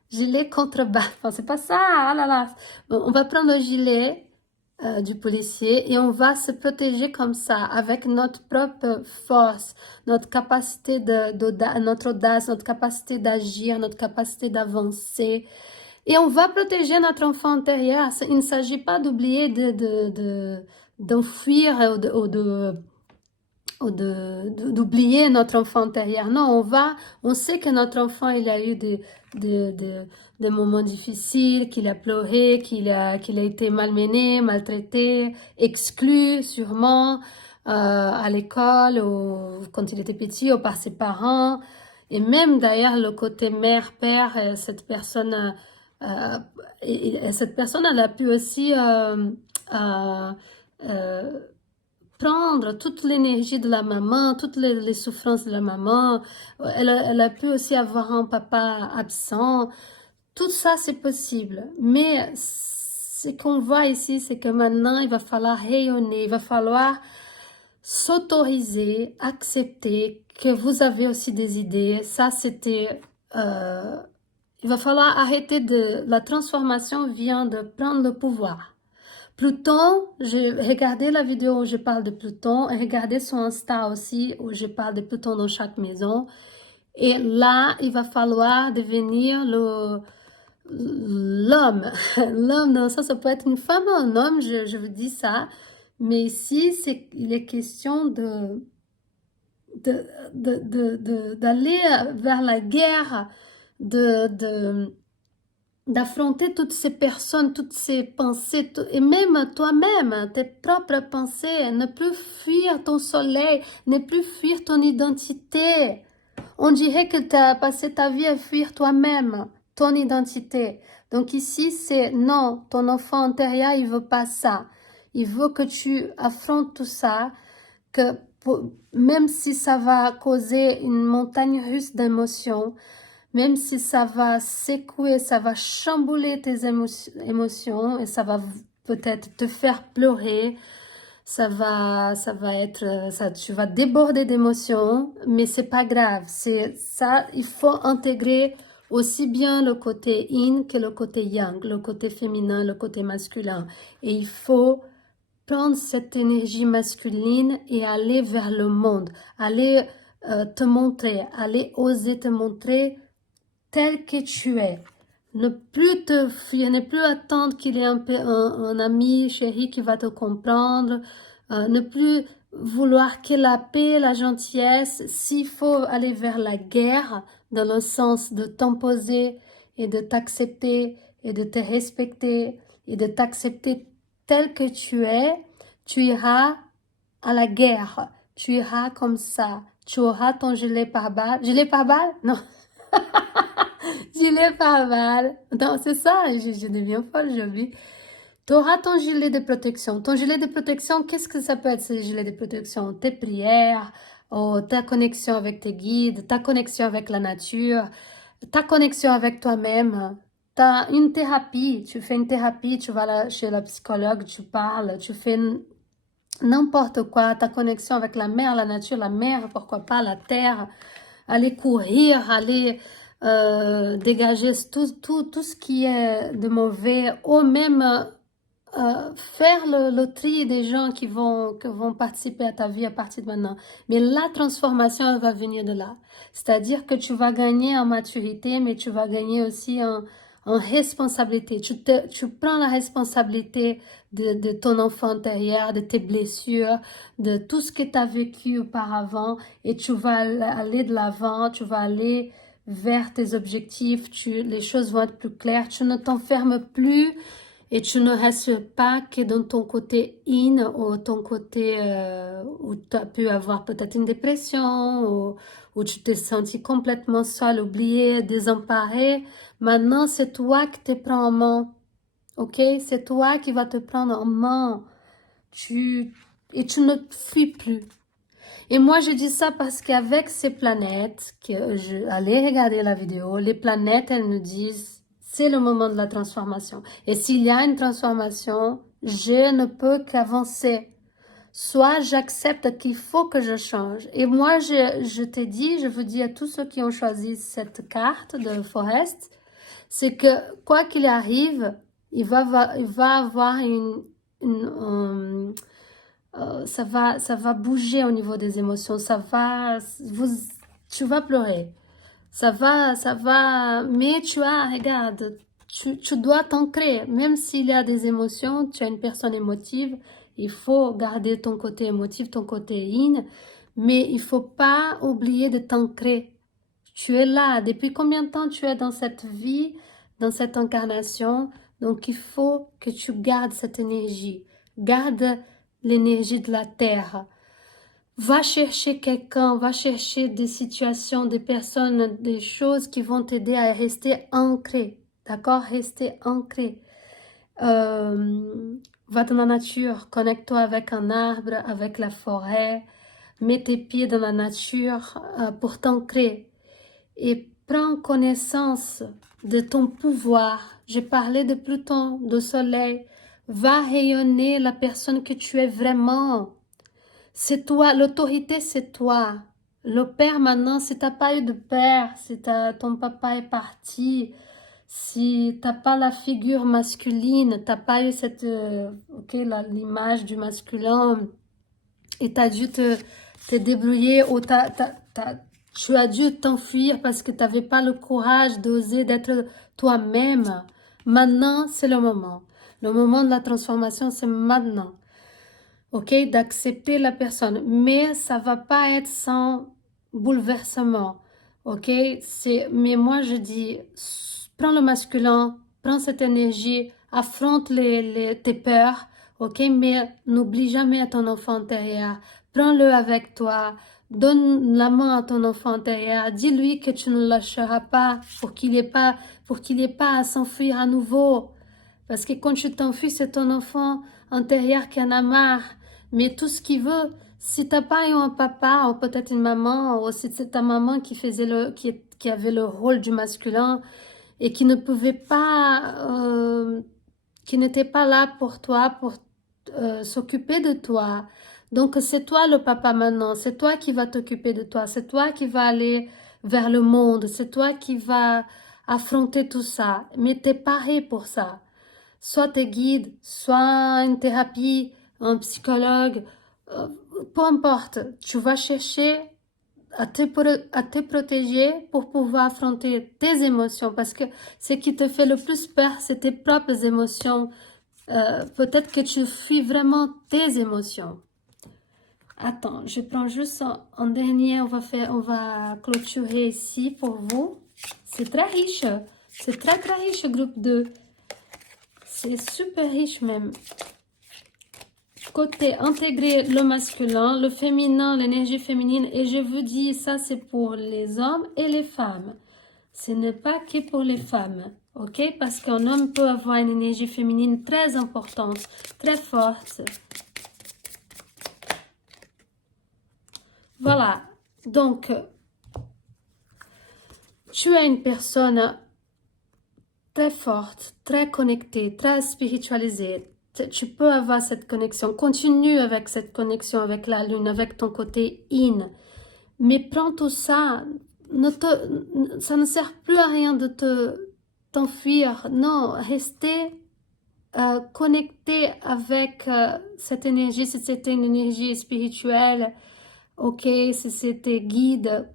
gilet contre balle. Enfin, c'est pas ça. Ah là là. On va prendre le gilet du policier et on va se protéger comme ça avec notre propre force, notre capacité notre audace, notre capacité d'agir, notre capacité d'avancer. Et on va protéger notre enfant intérieur. Il ne s'agit pas d'oublier d'enfuir ou d'oublier notre enfant intérieur. Non, on sait que notre enfant, il a eu des moments difficiles, qu'il a pleuré, qu'il a été malmené, maltraité, exclu sûrement à l'école ou quand il était petit ou par ses parents. Et même d'ailleurs le côté mère-père, cette personne, elle a pu aussi prendre toute l'énergie de la maman, toutes les souffrances de la maman. Elle a pu aussi avoir un papa absent. Tout ça, c'est possible. Mais ce qu'on voit ici, c'est que maintenant, il va falloir rayonner, il va falloir s'autoriser, accepter que vous avez aussi des idées. Ça, c'était... il va falloir arrêter la transformation vient de prendre le pouvoir. Pluton, j'ai regardé la vidéo où je parle de Pluton et regardé son Insta aussi où je parle de Pluton dans chaque maison. Et là, il va falloir devenir l'homme. L'homme, dans ça, ça peut être une femme ou un homme, je vous dis ça. Mais ici, il est question d'aller vers la guerre, d'affronter toutes ces personnes, toutes ces pensées, et même toi-même, tes propres pensées, ne plus fuir ton soleil, ne plus fuir ton identité. On dirait que tu as passé ta vie à fuir toi-même, ton identité. Donc ici, c'est non, ton enfant intérieur, il veut pas ça. Il veut que tu affrontes tout ça, que même si ça va causer une montagne russe d'émotions, même si ça va secouer, ça va chambouler tes émotions et ça va peut-être te faire pleurer, ça va être, tu vas déborder d'émotions, mais c'est pas grave. C'est ça, il faut intégrer aussi bien le côté yin que le côté yang, le côté féminin, le côté masculin. Et il faut prendre cette énergie masculine et aller vers le monde, aller te montrer, aller oser te montrer tel que tu es. Ne plus te fuir, ne plus attendre qu'il y ait un ami chéri qui va te comprendre, ne plus vouloir que la paix, la gentillesse. S'il faut aller vers la guerre, dans le sens de t'imposer et de t'accepter et de te respecter et de t'accepter tel que tu iras à la guerre. Tu iras comme ça. Tu auras ton gilet pare-balles. Gilet pare-balles? Non. Gilet pare-balles. Non, c'est ça, je deviens folle, j'oublie. Tu auras ton gilet de protection. Ton gilet de protection, qu'est-ce que ça peut être, ce gilet de protection? Tes prières, oh, ta connexion avec tes guides, ta connexion avec la nature, ta connexion avec toi-même. Tu as une thérapie, tu fais une thérapie, tu vas chez la psychologue, tu parles, tu fais n'importe quoi, ta connexion avec la mer, la nature, la mer, pourquoi pas, la terre, aller courir, aller dégager tout ce qui est de mauvais, ou même faire le tri des gens qui vont participer à ta vie à partir de maintenant. Mais la transformation, elle va venir de là. C'est-à-dire que tu vas gagner en maturité, mais tu vas gagner aussi en responsabilité. Tu prends la responsabilité de ton enfant intérieur, de tes blessures, de tout ce que tu as vécu auparavant et tu vas aller de l'avant, tu vas aller vers tes objectifs, les choses vont être plus claires, tu ne t'enfermes plus et tu ne restes pas que dans ton côté in ou ton côté où tu as pu avoir peut-être une dépression ou où tu t'es senti complètement seul, oublié, désemparé. Maintenant, c'est toi qui te prends en main, ok? C'est toi qui vas te prendre en main. Et tu ne fuis plus. Et moi, je dis ça parce qu'avec ces planètes, que je allais regarder la vidéo, les planètes, elles nous disent, c'est le moment de la transformation. Et s'il y a une transformation, je ne peux qu'avancer. Soit j'accepte qu'il faut que je change. Et moi, je vous dis à tous ceux qui ont choisi cette carte de Forest, c'est que quoi qu'il arrive, il va avoir ça va bouger au niveau des émotions. Tu vas pleurer. Mais regarde, tu dois t'ancrer. Même s'il y a des émotions, tu es une personne émotive, il faut garder ton côté émotif, ton côté in, mais il faut pas oublier de t'ancrer. Tu es là. Depuis combien de temps tu es dans cette vie, dans cette incarnation? Donc, il faut que tu gardes cette énergie. Garde l'énergie de la terre. Va chercher quelqu'un, va chercher des situations, des personnes, des choses qui vont t'aider à rester ancré. D'accord? Rester ancré. Va dans la nature, connecte-toi avec un arbre, avec la forêt. Mets tes pieds dans la nature pour t'ancrer. Et prends connaissance de ton pouvoir. J'ai parlé de Pluton, de Soleil. Va rayonner la personne que tu es vraiment. C'est toi, l'autorité c'est toi. Le père maintenant, si t'as pas eu de père, si ton papa est parti, si t'as pas la figure masculine, t'as pas eu cette, l'image du masculin, et t'as dû te débrouiller ou tu as dû t'enfuir parce que t'avais pas le courage d'oser d'être toi-même. Maintenant, c'est le moment. Le moment de la transformation, c'est maintenant. Ok, d'accepter la personne, mais ça va pas être sans bouleversement, ok, mais moi je dis, prends le masculin, prends cette énergie, affronte tes peurs, ok, mais n'oublie jamais ton enfant intérieur, prends-le avec toi, donne la main à ton enfant intérieur, dis-lui que tu ne le lâcheras pas pour qu'il ait pas à s'enfuir à nouveau, parce que quand tu t'enfuis, c'est ton enfant intérieur qui en a marre. Mais tout ce qu'il veut, si t'as pas eu un papa ou peut-être une maman, ou si c'est ta maman qui avait le rôle du masculin et qui ne pouvait pas, qui n'était pas là pour toi, pour s'occuper de toi. Donc c'est toi le papa maintenant, c'est toi qui va t'occuper de toi, c'est toi qui va aller vers le monde, c'est toi qui va affronter tout ça. Mais t'es paré pour ça. Soit tes guides, soit une thérapie, un psychologue, peu importe, tu vas chercher à te protéger pour pouvoir affronter tes émotions parce que ce qui te fait le plus peur, c'est tes propres émotions. Peut-être que tu fuis vraiment tes émotions. Attends, je prends juste un dernier, on va clôturer ici pour vous. C'est très riche, c'est très très riche, groupe 2. C'est super riche même. Côté intégrer le masculin, le féminin, l'énergie féminine. Et je vous dis, ça c'est pour les hommes et les femmes. Ce n'est pas que pour les femmes. Ok? Parce qu'un homme peut avoir une énergie féminine très importante, très forte. Voilà. Donc, tu es une personne très forte, très connectée, très spiritualisée. Tu peux avoir cette connexion. Continue avec cette connexion avec la lune, avec ton côté in. Mais prends tout ça. Ça ne sert plus à rien de t'enfuir. Non, rester connecté avec cette énergie, si c'était une énergie spirituelle, Ok, si c'est tes guides,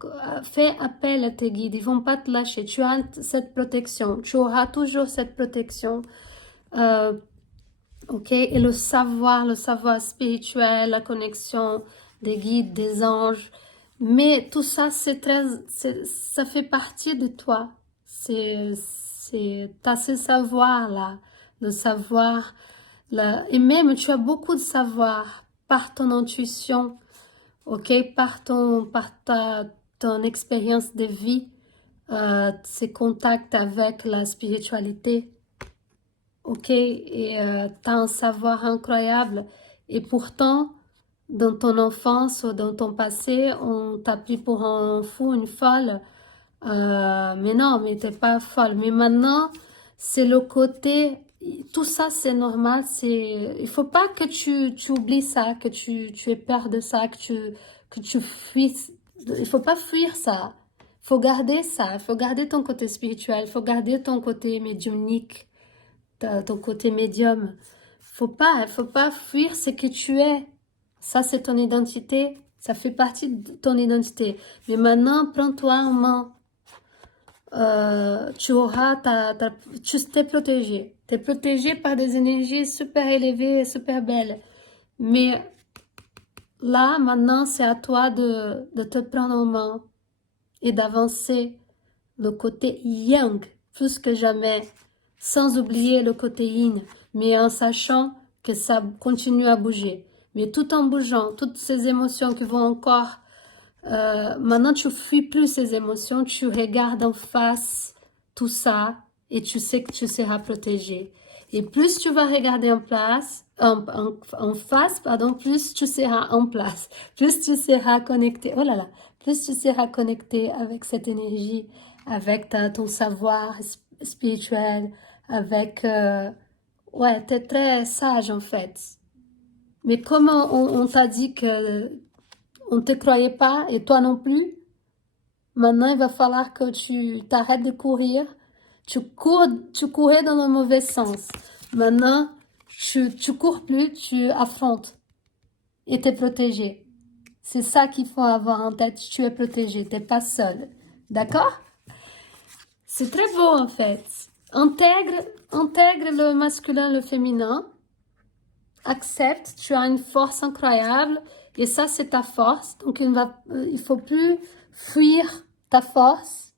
fais appel à tes guides, ils vont pas te lâcher. Tu as cette protection, tu auras toujours cette protection. Euh, ok, et le savoir spirituel, la connexion des guides, des anges. Mais tout ça, ça fait partie de toi. T'as ce savoir-là, le savoir, et même tu as beaucoup de savoir par ton intuition, ok, ton expérience de vie, ces contacts avec la spiritualité, ok, et tu as un savoir incroyable. Et pourtant, dans ton enfance ou dans ton passé, on t'a pris pour un fou, une folle. Mais non, mais t'es pas folle. Mais maintenant, c'est le côté, tout ça c'est normal, il faut pas que tu oublies ça, que tu aies peur de ça, que tu fuis. Il faut pas fuir ça. Il faut garder ça, il faut garder ton côté spirituel, il faut garder ton côté médiumnique, ton côté médium. Faut pas fuir ce que tu es. Ça, c'est ton identité. Ça fait partie de ton identité. Mais maintenant, prends-toi en main. Tu t'es protégé. Tu es protégé par des énergies super élevées et super belles. Mais là, maintenant, c'est à toi de te prendre en main et d'avancer le côté yang plus que jamais, sans oublier le côté yin, mais en sachant que ça continue à bouger. Mais tout en bougeant, toutes ces émotions qui vont encore... maintenant, tu fuis plus ces émotions, tu regardes en face tout ça et tu sais que tu seras protégé. Et plus tu vas regarder en face, pardon, plus tu seras en place, plus tu seras connecté, oh là là, plus tu seras connecté avec cette énergie, avec ton savoir spirituel, avec... ouais, t'es très sage en fait. Mais comme on t'a dit que on ne te croyait pas et toi non plus, maintenant il va falloir que tu t'arrêtes de courir. Tu courais dans le mauvais sens. Maintenant, tu cours plus, tu affrontes et tu es protégé. C'est ça qu'il faut avoir en tête. Tu es protégé, tu n'es pas seul. D'accord? C'est très beau en fait. Intègre le masculin, le féminin. Accepte, tu as une force incroyable et ça c'est ta force. Donc il faut plus fuir ta force.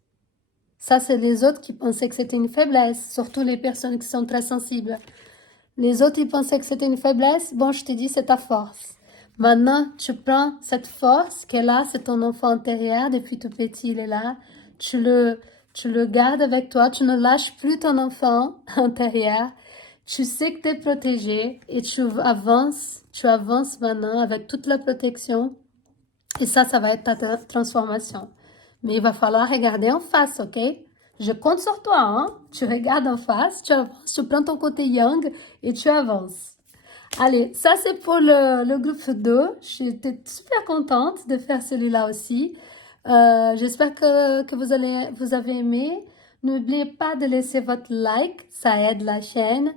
Ça c'est les autres qui pensaient que c'était une faiblesse, surtout les personnes qui sont très sensibles. Les autres ils pensaient que c'était une faiblesse. Bon, je te dis c'est ta force. Maintenant tu prends cette force qui est là, c'est ton enfant intérieur depuis tout petit, il est là. Tu le gardes avec toi, tu ne lâches plus ton enfant intérieur. Tu sais que tu es protégé et tu avances maintenant avec toute la protection et ça va être ta transformation. Mais il va falloir regarder en face, ok? Je compte sur toi, hein? Tu regardes en face, tu avances, tu prends ton côté yang et tu avances. Allez, ça c'est pour le groupe 2. J'étais super contente de faire celui-là aussi. J'espère que vous avez aimé. N'oubliez pas de laisser votre like, ça aide la chaîne.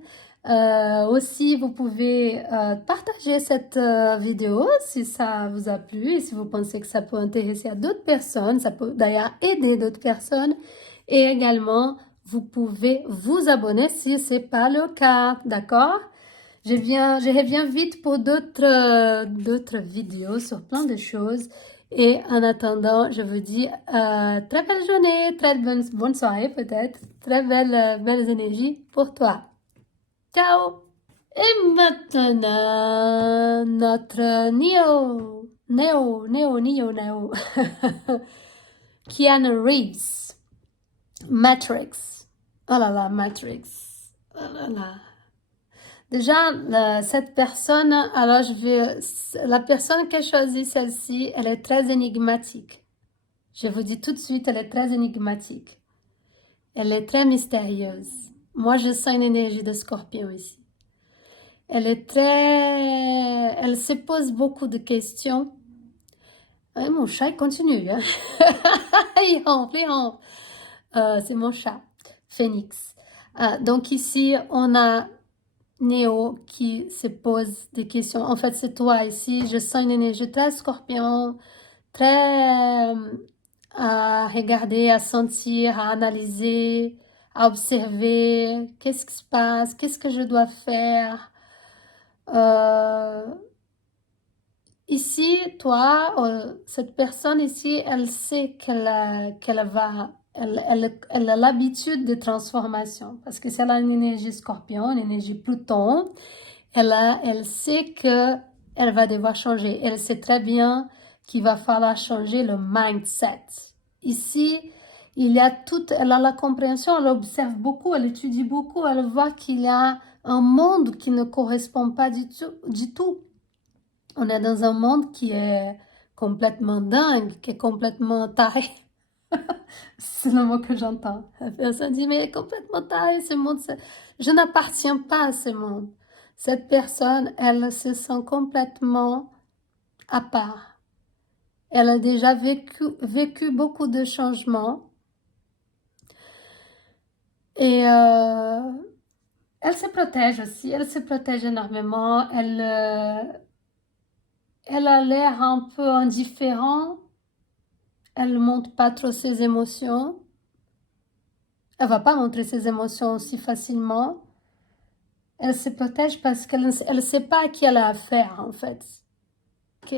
Aussi, vous pouvez partager cette vidéo si ça vous a plu et si vous pensez que ça peut intéresser à d'autres personnes, ça peut d'ailleurs aider d'autres personnes. Et également, vous pouvez vous abonner si ce n'est pas le cas, d'accord? Je reviens vite pour d'autres vidéos sur plein de choses. Et en attendant, je vous dis très belle journée, très bonne soirée peut-être, très belles énergies pour toi. Ciao! Et maintenant, notre Neo, Keanu Reeves, Matrix. Oh là là, Matrix. Oh là là. Déjà, cette personne, alors la personne qui a choisi celle-ci, elle est très énigmatique. Je vous dis tout de suite, elle est très énigmatique. Elle est très mystérieuse. Moi, je sens une énergie de scorpion ici. Elle se pose beaucoup de questions. Mon chat, il continue. Hein? il ronfle. C'est mon chat, Phoenix. Donc ici, on a Néo qui se pose des questions. En fait, c'est toi ici. Je sens une énergie très scorpion, très à regarder, à sentir, à analyser, à observer. Qu'est-ce qui se passe? Qu'est-ce que je dois faire? Euh, Ici, toi, cette personne ici, elle sait qu'elle va, elle a l'habitude de transformation parce que c'est une énergie scorpion, une énergie Pluton. Elle sait que elle va devoir changer. Elle sait très bien qu'il va falloir changer le mindset. Ici, il y a elle a la compréhension, elle observe beaucoup, elle étudie beaucoup, elle voit qu'il y a un monde qui ne correspond pas du tout. On est dans un monde qui est complètement dingue, qui est complètement taré. C'est le mot que j'entends. La personne dit, mais complètement taré, ce monde. Je n'appartiens pas à ce monde. Cette personne, elle se sent complètement à part. Elle a déjà vécu beaucoup de changements. Et elle se protège aussi. Elle se protège énormément. Elle a l'air un peu indifférente. Elle ne montre pas trop ses émotions. Elle va pas montrer ses émotions aussi facilement. Elle se protège parce qu'elle ne sait pas à qui elle a affaire, en fait. Ok?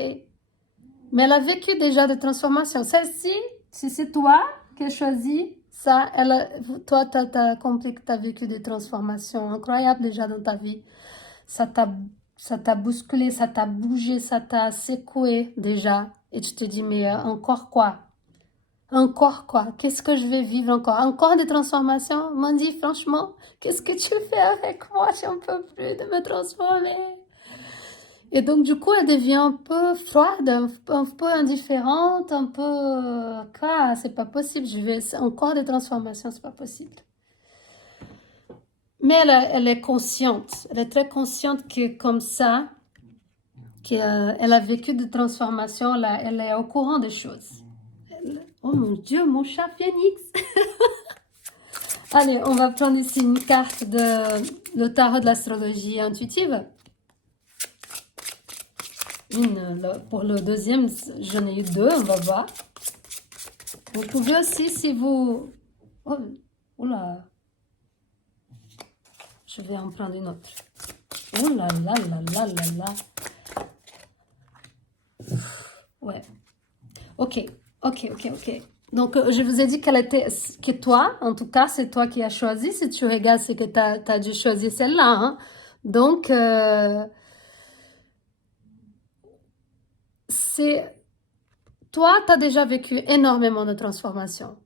Mais elle a vécu déjà des transformations. Celle-ci, si c'est toi qui as choisi ça, toi, tu as compris que tu as vécu des transformations incroyables déjà dans ta vie. Ça t'a bousculé, ça t'a bougé, ça t'a secoué déjà. Et tu te dis, mais encore quoi? Encore quoi? Qu'est-ce que je vais vivre encore? Encore des transformations? Mandy, franchement, qu'est-ce que tu fais avec moi? J'en peux plus de me transformer. Et donc, du coup, elle devient un peu froide, un peu indifférente, un peu... quoi? C'est pas possible, encore des transformations, c'est pas possible. Mais elle est consciente, elle est très consciente que comme ça, qu'elle a vécu des transformations, là, elle est au courant des choses. Oh mon Dieu, mon chat Phoenix! Allez, on va prendre ici une carte de le tarot de l'astrologie intuitive. Pour le deuxième, j'en ai eu deux, on va voir. Vous pouvez aussi, si vous... Oh, oula. Je vais en prendre une autre. Oh là là là là là là. Ouais. Ok, ok, ok, ok. Donc, je vous ai dit que toi, en tout cas, c'est toi qui as choisi. Si tu regardes, c'est que tu as dû choisir celle-là. Hein. Donc, toi, tu as déjà vécu énormément de transformations.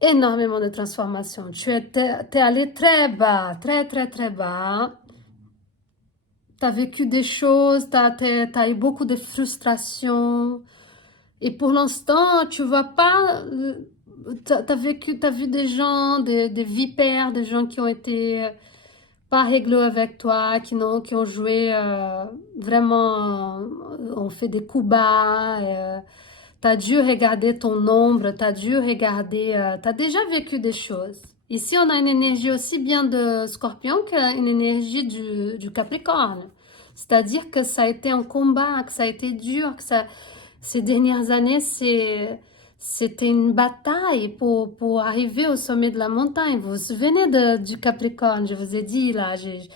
Énormément de transformations. Tu es allé très bas, très, très, très bas. Tu as vécu des choses, tu as eu beaucoup de frustrations. Et pour l'instant, tu vois pas... t'as vu des gens, des vipères, des gens qui ont été pas réglo avec toi, qui ont joué vraiment, ont fait des coups bas. T'as dû regarder ton ombre, t'as dû regarder, t'as déjà vécu des choses. Ici, on a une énergie aussi bien de Scorpion qu'une énergie du Capricorne. C'est-à-dire que ça a été un combat, que ça a été dur, ces dernières années, c'était une bataille pour arriver au sommet de la montagne. Vous vous souvenez du Capricorne? Je vous ai dit, là, j'ai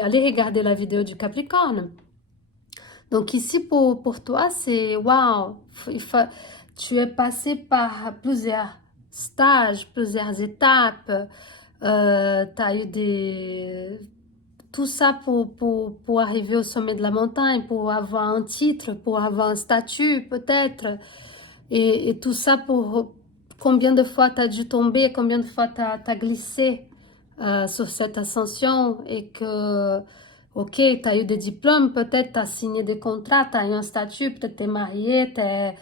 allé regarder la vidéo du Capricorne. Donc ici, pour toi, c'est waouh, tu es passé par plusieurs stages, plusieurs étapes. Tu as eu tout ça pour arriver au sommet de la montagne, pour avoir un titre, pour avoir un statut peut-être. Et tout ça pour combien de fois tu as dû tomber, combien de fois tu as glissé sur cette ascension et que, ok, tu as eu des diplômes, peut-être tu as signé des contrats, tu as eu un statut, peut-être tu es marié, tu as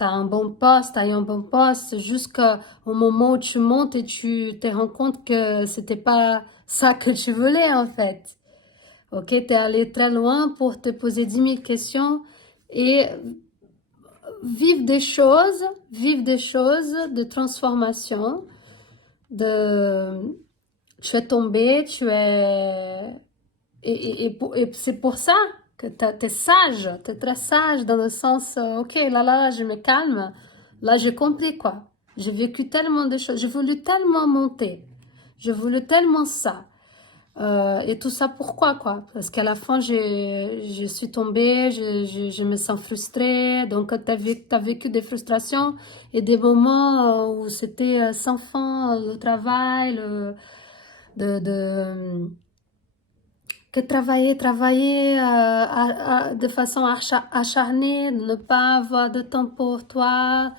un bon poste, tu as eu un bon poste, jusqu'au moment où tu montes et tu te rends compte que c'était pas ça que tu voulais en fait. Ok, tu es allé très loin pour te poser 10 000 questions et vivre des choses de transformation, de tu es tombé, et c'est pour ça que tu es sage, tu es très sage dans le sens, ok, là, je me calme, là, j'ai compris quoi. J'ai vécu tellement de choses, j'ai voulu tellement monter, j'ai voulu tellement ça. Et tout ça pourquoi quoi? Parce qu'à la fin, je suis tombée, je me sens frustrée. Donc, t'as vécu des frustrations et des moments où c'était sans fin, le travail, de que travailler de façon acharnée, de ne pas avoir de temps pour toi.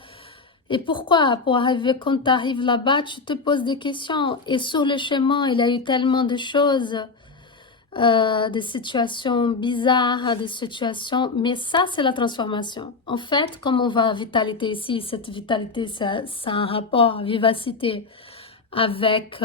Et pourquoi? Pour arriver, quand tu arrives là-bas, tu te poses des questions. Et sur le chemin, il y a eu tellement de choses, des situations bizarres, des situations... Mais ça, c'est la transformation. En fait, comme on va à vitalité ici, cette vitalité, ça a un rapport, vivacité, avec...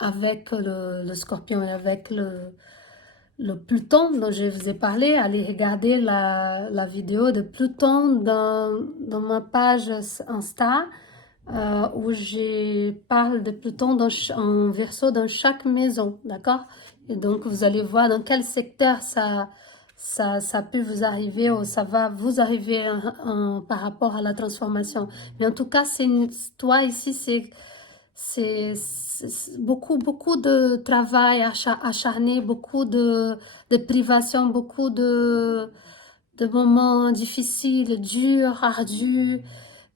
avec le scorpion et avec le Pluton dont je vous ai parlé. Allez regarder la vidéo de Pluton dans ma page Insta où je parle de Pluton en Verseau dans chaque maison, d'accord? Et donc vous allez voir dans quel secteur ça peut vous arriver ou ça va vous arriver par rapport à la transformation. Mais en tout cas, toi ici, c'est beaucoup de travail acharné, beaucoup de privations, beaucoup de moments difficiles, durs, ardus,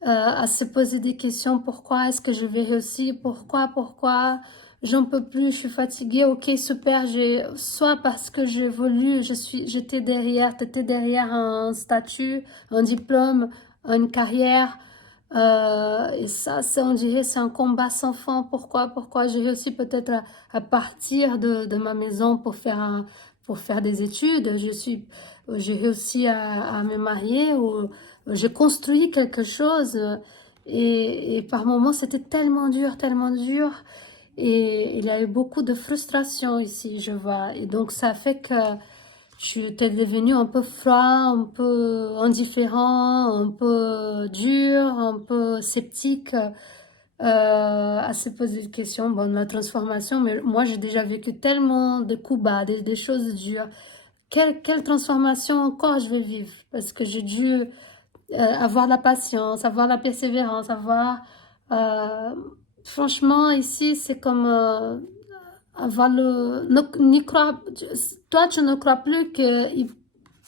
à se poser des questions. Pourquoi est-ce que je vais réussir? Pourquoi? J'en peux plus, je suis fatiguée. Ok, super. Soit parce que j'évolue, t'étais derrière un statut, un diplôme, une carrière. Et ça, on dirait, c'est un combat sans fin. Pourquoi j'ai réussi peut-être à partir de ma maison pour faire des études. J'ai réussi à me marier ou j'ai construit quelque chose. Et par moments, c'était tellement dur, tellement dur. Et il y a eu beaucoup de frustration ici, je vois. Et donc, ça fait que tu t'es devenu un peu froid, un peu indifférent, un peu dur, un peu sceptique à se poser des questions. Bon, la transformation, mais moi j'ai déjà vécu tellement de coups bas, des choses dures. Quelle transformation encore je vais vivre? Parce que j'ai dû avoir la patience, avoir la persévérance, avoir... euh, franchement, ici, c'est comme avoir n'y croire, toi, tu ne crois plus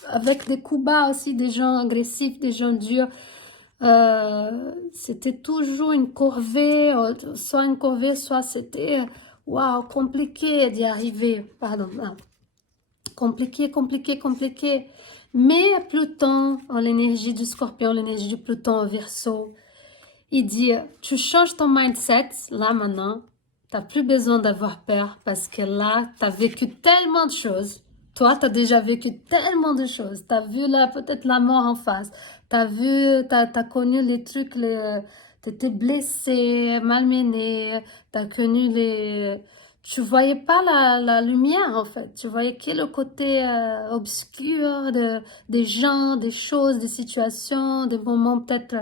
avec des coups bas aussi, des gens agressifs, des gens durs, c'était toujours une corvée, soit c'était, waouh, compliqué d'y arriver, pardon, non. Compliqué. Mais Pluton, en l'énergie du Scorpion, l'énergie du Pluton en Verseau, il dit, tu changes ton mindset, là maintenant, t'as plus besoin d'avoir peur parce que là, t'as vécu tellement de choses. Toi, t'as déjà vécu tellement de choses. T'as vu là, peut-être la mort en face. T'as connu les trucs, t'étais blessé, malmené. T'as connu tu voyais pas la lumière en fait. Tu voyais que le côté obscur des gens, des choses, des situations, des moments peut-être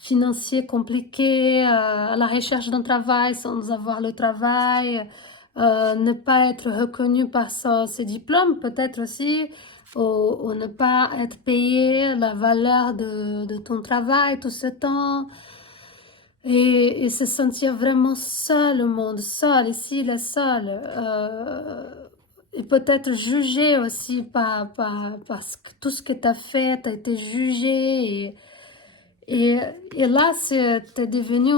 financiers compliqués, à la recherche d'un travail sans avoir le travail, ne pas être reconnu par ses diplômes peut-être aussi, ou ne pas être payé la valeur de ton travail tout ce temps. Et se sentir vraiment seul au monde, seul, ici il est seul. Et peut-être jugé aussi parce que tout ce que tu as fait, tu as été jugé. Et, et là, t'es devenu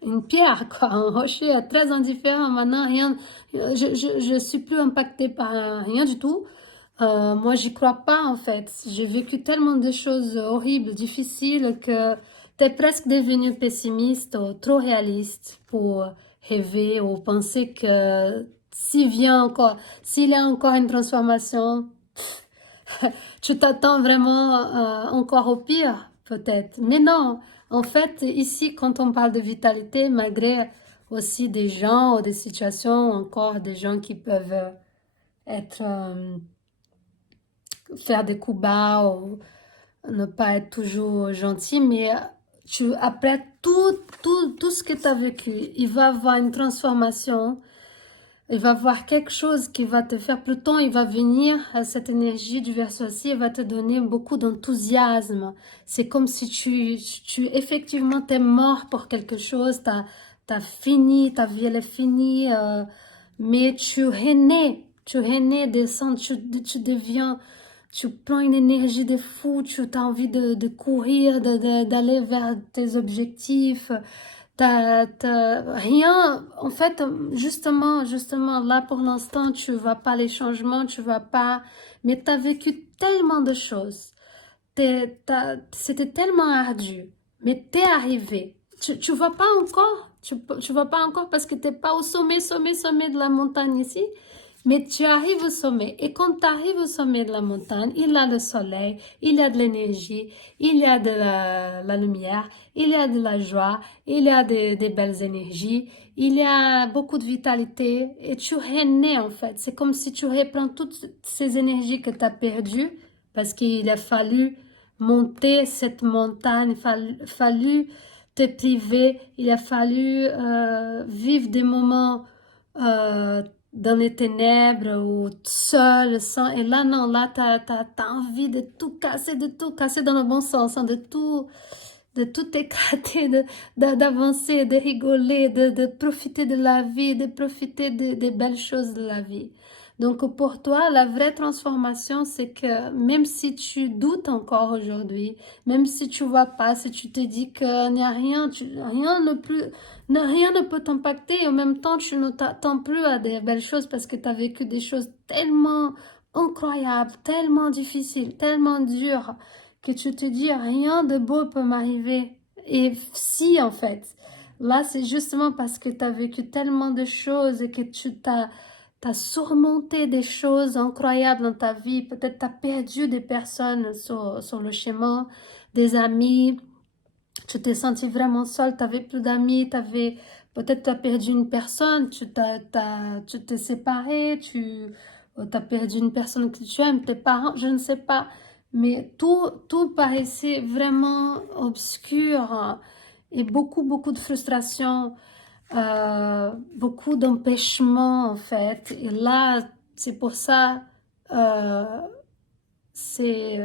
une pierre, quoi, un rocher très indifférent. Maintenant, rien, je suis plus impactée par rien du tout. Moi, j'y crois pas, en fait. J'ai vécu tellement de choses horribles, difficiles, que t'es presque devenu pessimiste ou trop réaliste pour rêver ou penser que s'il y a encore une transformation, tu t'attends vraiment encore au pire, peut-être. Mais non, en fait, ici, quand on parle de vitalité, malgré aussi des gens ou des situations, encore des gens qui peuvent être, faire des coups bas ou ne pas être toujours gentils, mais Après tout ce que tu as vécu, il va avoir une transformation. Il va voir quelque chose qui va te faire, Pluton, il va venir, cette énergie du Verseau aussi, il va te donner beaucoup d'enthousiasme. C'est comme si effectivement, t'es mort pour quelque chose, t'as fini, ta vie elle est finie, mais tu renais, descends, tu deviens, tu prends une énergie de fou, tu as envie de courir, d'aller vers tes objectifs. Rien, en fait, justement, là pour l'instant, tu vois pas les changements, tu vois pas, mais tu as vécu tellement de choses. C'était tellement ardu, mais t'es arrivé. Tu vois pas encore, tu vois pas encore parce que t'es pas au sommet de la montagne ici, mais tu arrives au sommet. Et quand tu arrives au sommet de la montagne, il y a le soleil, il y a de l'énergie, il y a de la lumière, il y a de la joie, il y a des belles énergies, il y a beaucoup de vitalité et tu renais en fait. C'est comme si tu reprends toutes ces énergies que tu as perdues parce qu'il a fallu monter cette montagne, fallu te priver, il a fallu vivre des moments dans les ténèbres ou seul, sans, et là non, là t'as envie de tout casser dans le bon sens, hein, de tout éclater, d'avancer, de rigoler, de profiter de la vie, de profiter des belles choses de la vie. Donc pour toi, la vraie transformation, c'est que même si tu doutes encore aujourd'hui, même si tu vois pas, si tu te dis qu'il n'y a rien, rien ne peut t'impacter et en même temps, tu ne t'attends plus à des belles choses parce que tu as vécu des choses tellement incroyables, tellement difficiles, tellement dures que tu te dis rien de beau peut m'arriver. Et si en fait, là c'est justement parce que tu as vécu tellement de choses et que t'as surmonté des choses incroyables dans ta vie. Peut-être tu as perdu des personnes sur le chemin, des amis. Tu t'es senti vraiment seul, tu n'avais plus d'amis, peut-être tu as perdu une personne, tu t'es séparé, tu as perdu une personne que tu aimes, tes parents, je ne sais pas. Mais tout paraissait vraiment obscur, hein, et beaucoup de frustration, beaucoup d'empêchements en fait. Et là, c'est pour ça, euh, c'est...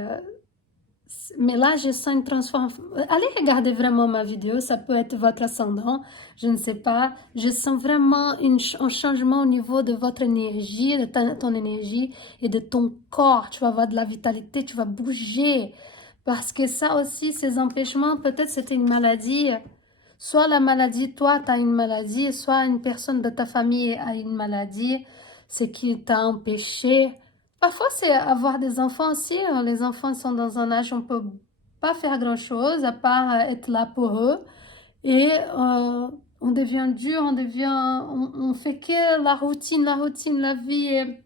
mais là, je sens une transformation. Allez regarder vraiment ma vidéo, ça peut être votre ascendant, je ne sais pas. Je sens vraiment un changement au niveau de votre énergie, de ton énergie et de ton corps. Tu vas avoir de la vitalité, tu vas bouger. Parce que ça aussi, ces empêchements, peut-être c'était une maladie. Soit la maladie, toi, tu as une maladie, soit une personne de ta famille a une maladie, ce qui t'a empêché. Parfois, c'est avoir des enfants aussi, hein. Les enfants sont dans un âge où on ne peut pas faire grand-chose à part être là pour eux. Et on devient dur, on fait que la vie,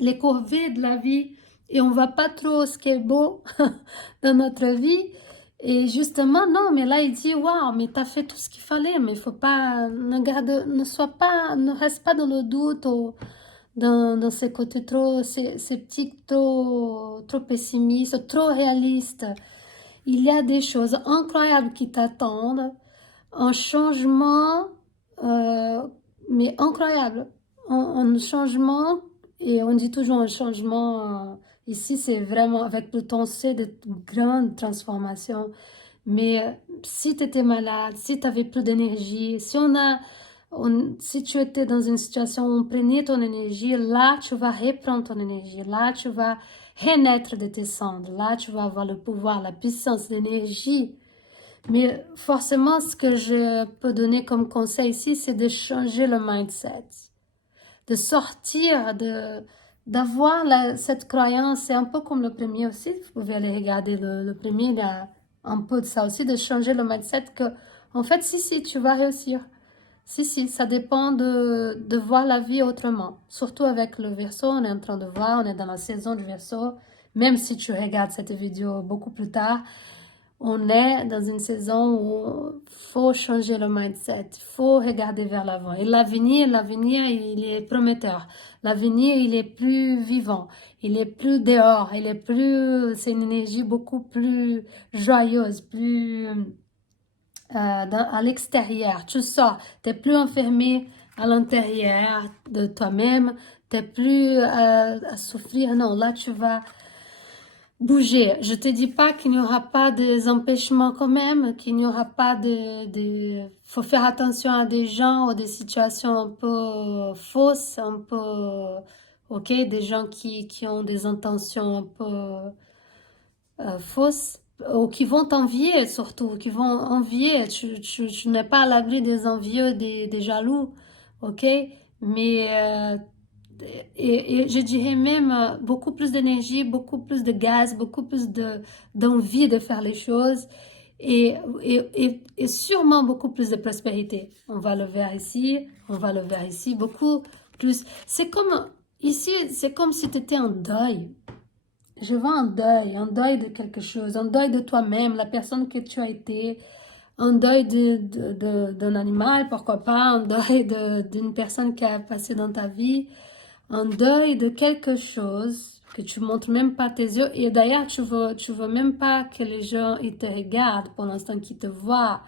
les corvées de la vie. Et on ne voit pas trop ce qui est beau dans notre vie. Et justement, non, mais là, il dit, waouh, mais tu as fait tout ce qu'il fallait, mais il faut pas, ne reste pas dans le doute ou dans ces côtés trop sceptiques, trop pessimistes, trop réalistes. Il y a des choses incroyables qui t'attendent, un changement, euh, mais incroyable, un changement, et on dit toujours un changement, ici c'est vraiment, avec Pluton, c'est de grandes transformations, mais si tu étais malade, si tu avais plus d'énergie, si tu étais dans une situation où on prenait ton énergie, là tu vas reprendre ton énergie, là tu vas renaître de tes cendres, là tu vas avoir le pouvoir, la puissance, l'énergie. Mais forcément, ce que je peux donner comme conseil ici, c'est de changer le mindset, de sortir, d'avoir cette croyance. C'est un peu comme le premier aussi, vous pouvez aller regarder le premier, il y a un peu de ça aussi, de changer le mindset que, en fait, si, tu vas réussir. Si, ça dépend de voir la vie autrement. Surtout avec le Verseau, on est en train de voir, on est dans la saison du Verseau. Même si tu regardes cette vidéo beaucoup plus tard, on est dans une saison où il faut changer le mindset, il faut regarder vers l'avant. Et l'avenir, il est prometteur. L'avenir, il est plus vivant, il est plus dehors, c'est une énergie beaucoup plus joyeuse, plus à l'extérieur. Tu sors, tu n'es plus enfermé à l'intérieur de toi-même, tu n'es plus à souffrir. Non, là, tu vas bouger. Je te dis pas qu'il n'y aura pas des empêchements quand même, qu'il n'y aura pas faut faire attention à des gens ou des situations un peu fausses, un peu, ok, des gens qui ont des intentions un peu fausses, ou qui vont t'envier surtout, qui vont envier. Tu n'es pas à l'abri des envieux, des jaloux, ok? Mais et je dirais même beaucoup plus d'énergie, beaucoup plus de gaz, beaucoup plus d'envie de faire les choses et sûrement beaucoup plus de prospérité. On va le voir ici, on va le voir ici, beaucoup plus. C'est comme ici, c'est comme si tu étais en deuil. Je vois un deuil de quelque chose, un deuil de toi-même, la personne que tu as été, un deuil d'un animal, pourquoi pas, un deuil d'une personne qui a passé dans ta vie, un deuil de quelque chose que tu montres même pas tes yeux. Et d'ailleurs, tu veux même pas que les gens ils te regardent pour l'instant, qu'ils te voient.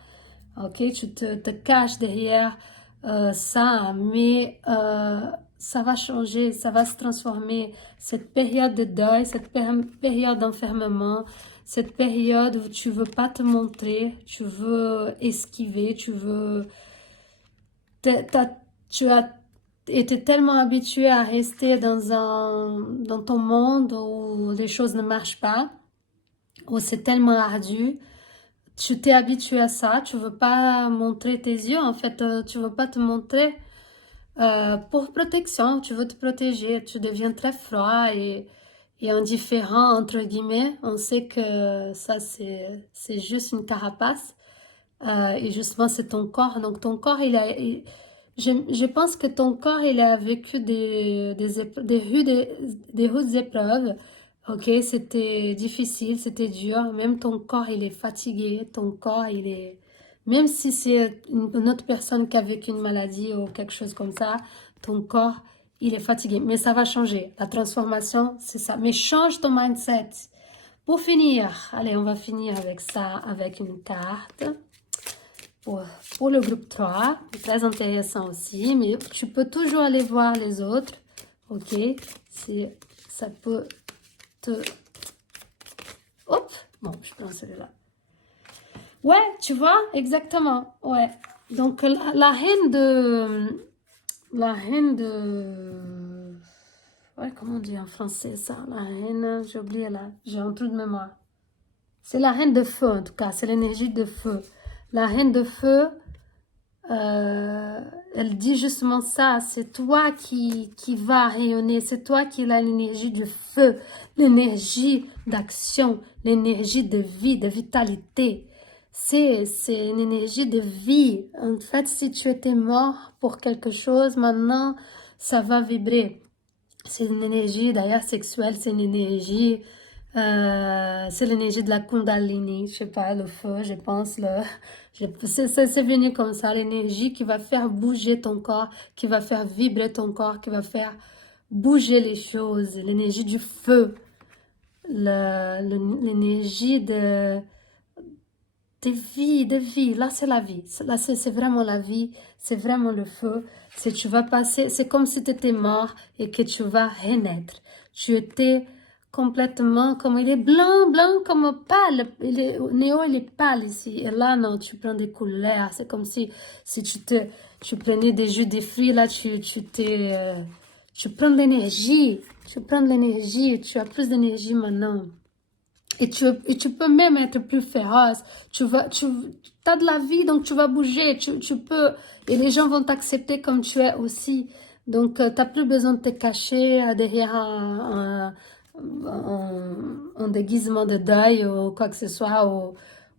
Ok, tu te caches derrière ça, mais ça va changer, ça va se transformer. Cette période de deuil, cette période d'enfermement, cette période où tu veux pas te montrer, tu veux esquiver, tu as été tellement habitué à rester dans ton monde où les choses ne marchent pas, où c'est tellement ardu. Tu t'es habitué à ça, tu veux pas montrer tes yeux, en fait, tu veux pas te montrer pour protection, tu veux te protéger, tu deviens très froid et indifférent, entre guillemets. On sait que ça, c'est juste une carapace. Et justement, c'est ton corps. Donc, ton corps, je pense que ton corps, il a vécu des rudes épreuves. Ok, c'était difficile, c'était dur. Même ton corps, il est fatigué. Ton corps, il est... Même si c'est une autre personne qui a vécu une maladie ou quelque chose comme ça, ton corps, il est fatigué. Mais ça va changer. La transformation, c'est ça. Mais change ton mindset. Pour finir, allez, on va finir avec ça, avec une carte. Pour le groupe 3, très intéressant aussi, mais tu peux toujours aller voir les autres, ok? Si ça peut te... Hop! Bon, je prends celui-là. Ouais, tu vois, exactement, ouais. Donc, la reine de... La reine de... Ouais, comment on dit en français ça? La reine, j'ai oublié là, j'ai un trou de mémoire. C'est la reine de feu, en tout cas, c'est l'énergie de feu. La reine de feu... elle dit justement ça, c'est toi qui va rayonner, c'est toi qui as l'énergie du feu, l'énergie d'action, l'énergie de vie, de vitalité. C'est une énergie de vie. En fait, si tu étais mort pour quelque chose, maintenant, ça va vibrer. C'est une énergie d'ailleurs sexuelle, c'est une énergie... c'est l'énergie de la Kundalini, je sais pas, le feu, je pense, c'est venu comme ça, l'énergie qui va faire bouger ton corps, qui va faire vibrer ton corps, qui va faire bouger les choses, l'énergie du feu, l'énergie de vie, là c'est la vie, là c'est vraiment la vie, c'est vraiment le feu, tu vas passer, c'est comme si tu étais mort et que tu vas renaître, tu étais complètement comme, il est blanc comme pâle, Néo il est pâle ici, et là non, tu prends des couleurs, c'est comme si tu prenais des jus de fruits, là tu prends de l'énergie, tu as plus d'énergie maintenant. Et tu peux même être plus féroce. Tu as de la vie, donc tu vas bouger. Tu peux, et les gens vont t'accepter comme tu es aussi. Donc, tu n'as plus besoin de te cacher derrière un déguisement de deuil ou quoi que ce soit,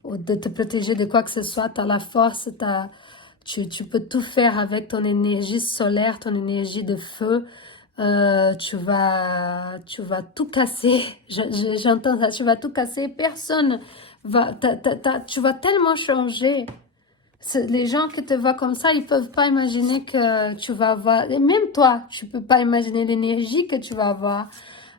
ou de te protéger de quoi que ce soit. Tu as la force, tu peux tout faire avec ton énergie solaire, ton énergie de feu. Tu vas tout casser. J'entends ça, tu vas tout casser. Personne va... tu vas tellement changer. Les gens qui te voient comme ça, ils peuvent pas imaginer que tu vas avoir... Et même toi, tu peux pas imaginer l'énergie que tu vas avoir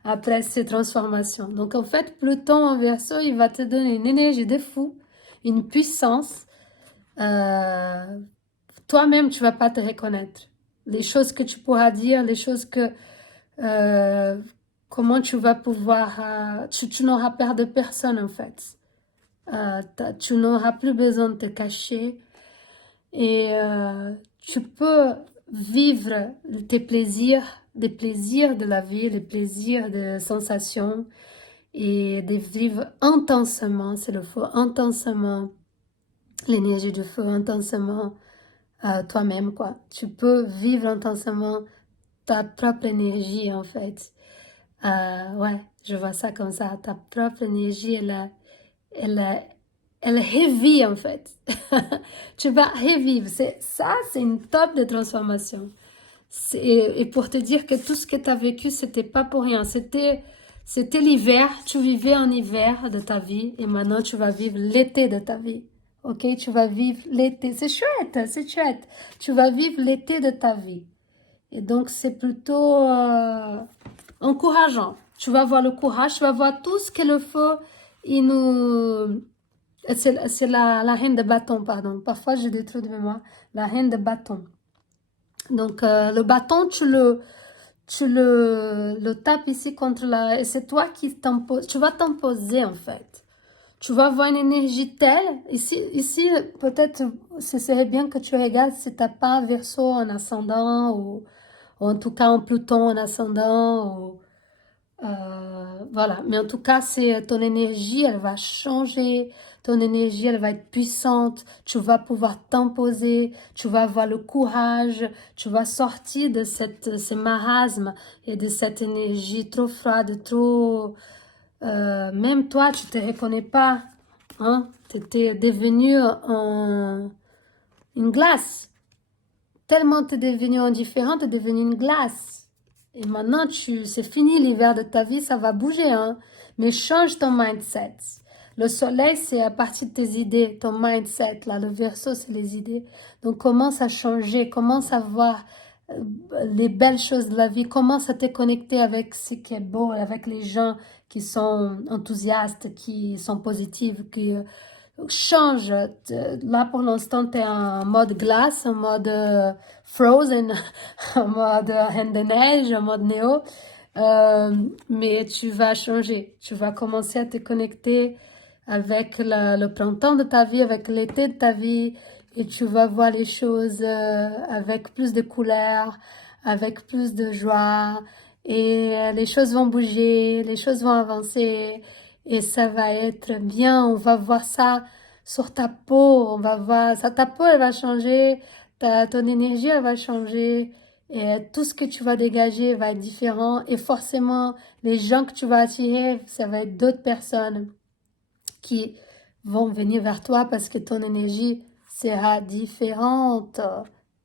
après ces transformations. Donc en fait, Pluton en Verseau, il va te donner une énergie de fou, une puissance. toi-même, tu vas pas te reconnaître. Les choses que tu pourras dire, les choses que... comment tu vas pouvoir... tu n'auras peur de personne, en fait. Tu n'auras plus besoin de te cacher. Et tu peux vivre tes plaisirs, des plaisirs de la vie, les plaisirs de sensations, et de vivre intensément, c'est le feu, intensément, l'énergie du feu, intensément toi-même, quoi. Tu peux vivre intensément ta propre énergie, en fait. Ouais, je vois ça comme ça. Ta propre énergie, elle, elle revit, en fait. Tu vas revivre. Ça, c'est une top de transformation. Et pour te dire que tout ce que tu as vécu, c'était pas pour rien. C'était l'hiver. Tu vivais en hiver de ta vie et maintenant tu vas vivre l'été de ta vie. Ok? Tu vas vivre l'été. C'est chouette, c'est chouette. Tu vas vivre l'été de ta vie. Et donc, c'est plutôt encourageant. Tu vas voir le courage, tu vas voir tout ce que le feu, il nous... C'est la reine de bâton, pardon. Parfois, j'ai des trous de mémoire. La reine de bâton. Donc, le bâton, le tapes ici contre la... Et c'est toi qui t'imposes. Tu vas t'imposer, en fait. Tu vas avoir une énergie telle. Ici peut-être, ce serait bien que tu regardes si tu n'as pas un Verseau en ascendant ou en tout cas en Pluton en ascendant. Voilà, mais en tout cas, c'est ton énergie, elle va changer, ton énergie, elle va être puissante, tu vas pouvoir t'imposer, tu vas avoir le courage, tu vas sortir de ce marasme et de cette énergie trop froide, trop... même toi, tu te reconnais pas, hein? Tu étais devenu une glace. Tellement tu es devenu indifférent, tu es devenu une glace. Et maintenant, c'est fini l'hiver de ta vie, ça va bouger, hein. Mais change ton mindset. Le soleil, c'est à partir de tes idées, ton mindset. Là, le Verseau, c'est les idées. Donc, commence à changer, commence à voir les belles choses de la vie, commence à te connecter avec ce qui est beau, avec les gens qui sont enthousiastes, qui sont positifs, qui change. Là, pour l'instant, tu es en mode glace, en mode Frozen, en mode Reine de Neige, en mode Néo. Mais tu vas changer. Tu vas commencer à te connecter avec le printemps de ta vie, avec l'été de ta vie. Et tu vas voir les choses avec plus de couleurs, avec plus de joie. Et les choses vont bouger, les choses vont avancer. Et ça va être bien, on va voir ça sur ta peau, on va voir ça, ta peau elle va changer, ton énergie elle va changer, et tout ce que tu vas dégager va être différent, et forcément les gens que tu vas attirer, ça va être d'autres personnes qui vont venir vers toi parce que ton énergie sera différente.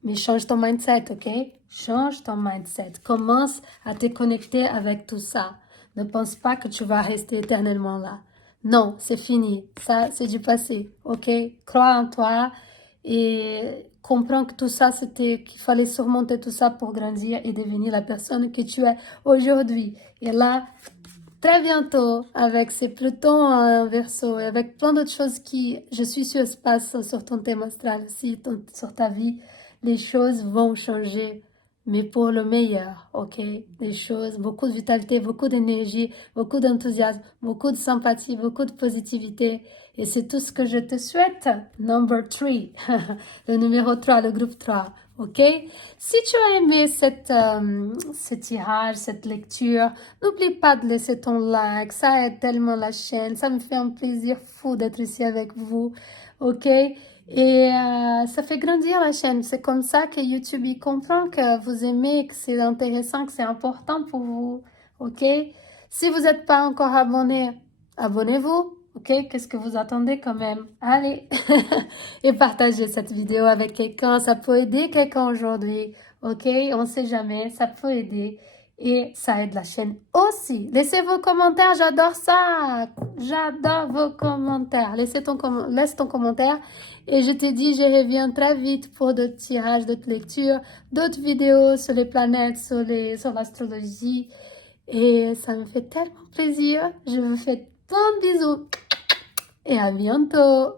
Mais change ton mindset, ok? Change ton mindset. Commence à te connecter avec tout ça. Ne pense pas que tu vas rester éternellement là. Non, c'est fini. Ça, c'est du passé, ok? Crois en toi et comprends que tout ça, c'était qu'il fallait surmonter tout ça pour grandir et devenir la personne que tu es aujourd'hui. Et là, très bientôt, avec ces Plutons en Verseau et avec plein d'autres choses qui, je suis sûre, se passent sur ton thème astral aussi, sur ta vie, les choses vont changer, mais pour le meilleur, ok? Les choses, beaucoup de vitalité, beaucoup d'énergie, beaucoup d'enthousiasme, beaucoup de sympathie, beaucoup de positivité. Et c'est tout ce que je te souhaite. Number 3, le numéro 3, le groupe 3. Ok? Si tu as aimé ce tirage, cette lecture, n'oublie pas de laisser ton like, ça aide tellement la chaîne, ça me fait un plaisir fou d'être ici avec vous, ok? Et ça fait grandir la chaîne, c'est comme ça que YouTube il comprend que vous aimez, que c'est intéressant, que c'est important pour vous, ok? Si vous n'êtes pas encore abonné, abonnez-vous. Ok, qu'est-ce que vous attendez quand même? Allez, et partagez cette vidéo avec quelqu'un. Ça peut aider quelqu'un aujourd'hui. Ok, on ne sait jamais, ça peut aider. Et ça aide la chaîne aussi. Laissez vos commentaires, j'adore ça. J'adore vos commentaires. Laisse ton commentaire. Et je te dis, je reviens très vite pour d'autres tirages, d'autres lectures, d'autres vidéos sur les planètes, sur l'astrologie. Et ça me fait tellement plaisir. Je vous fais plein de bisous et à bientôt.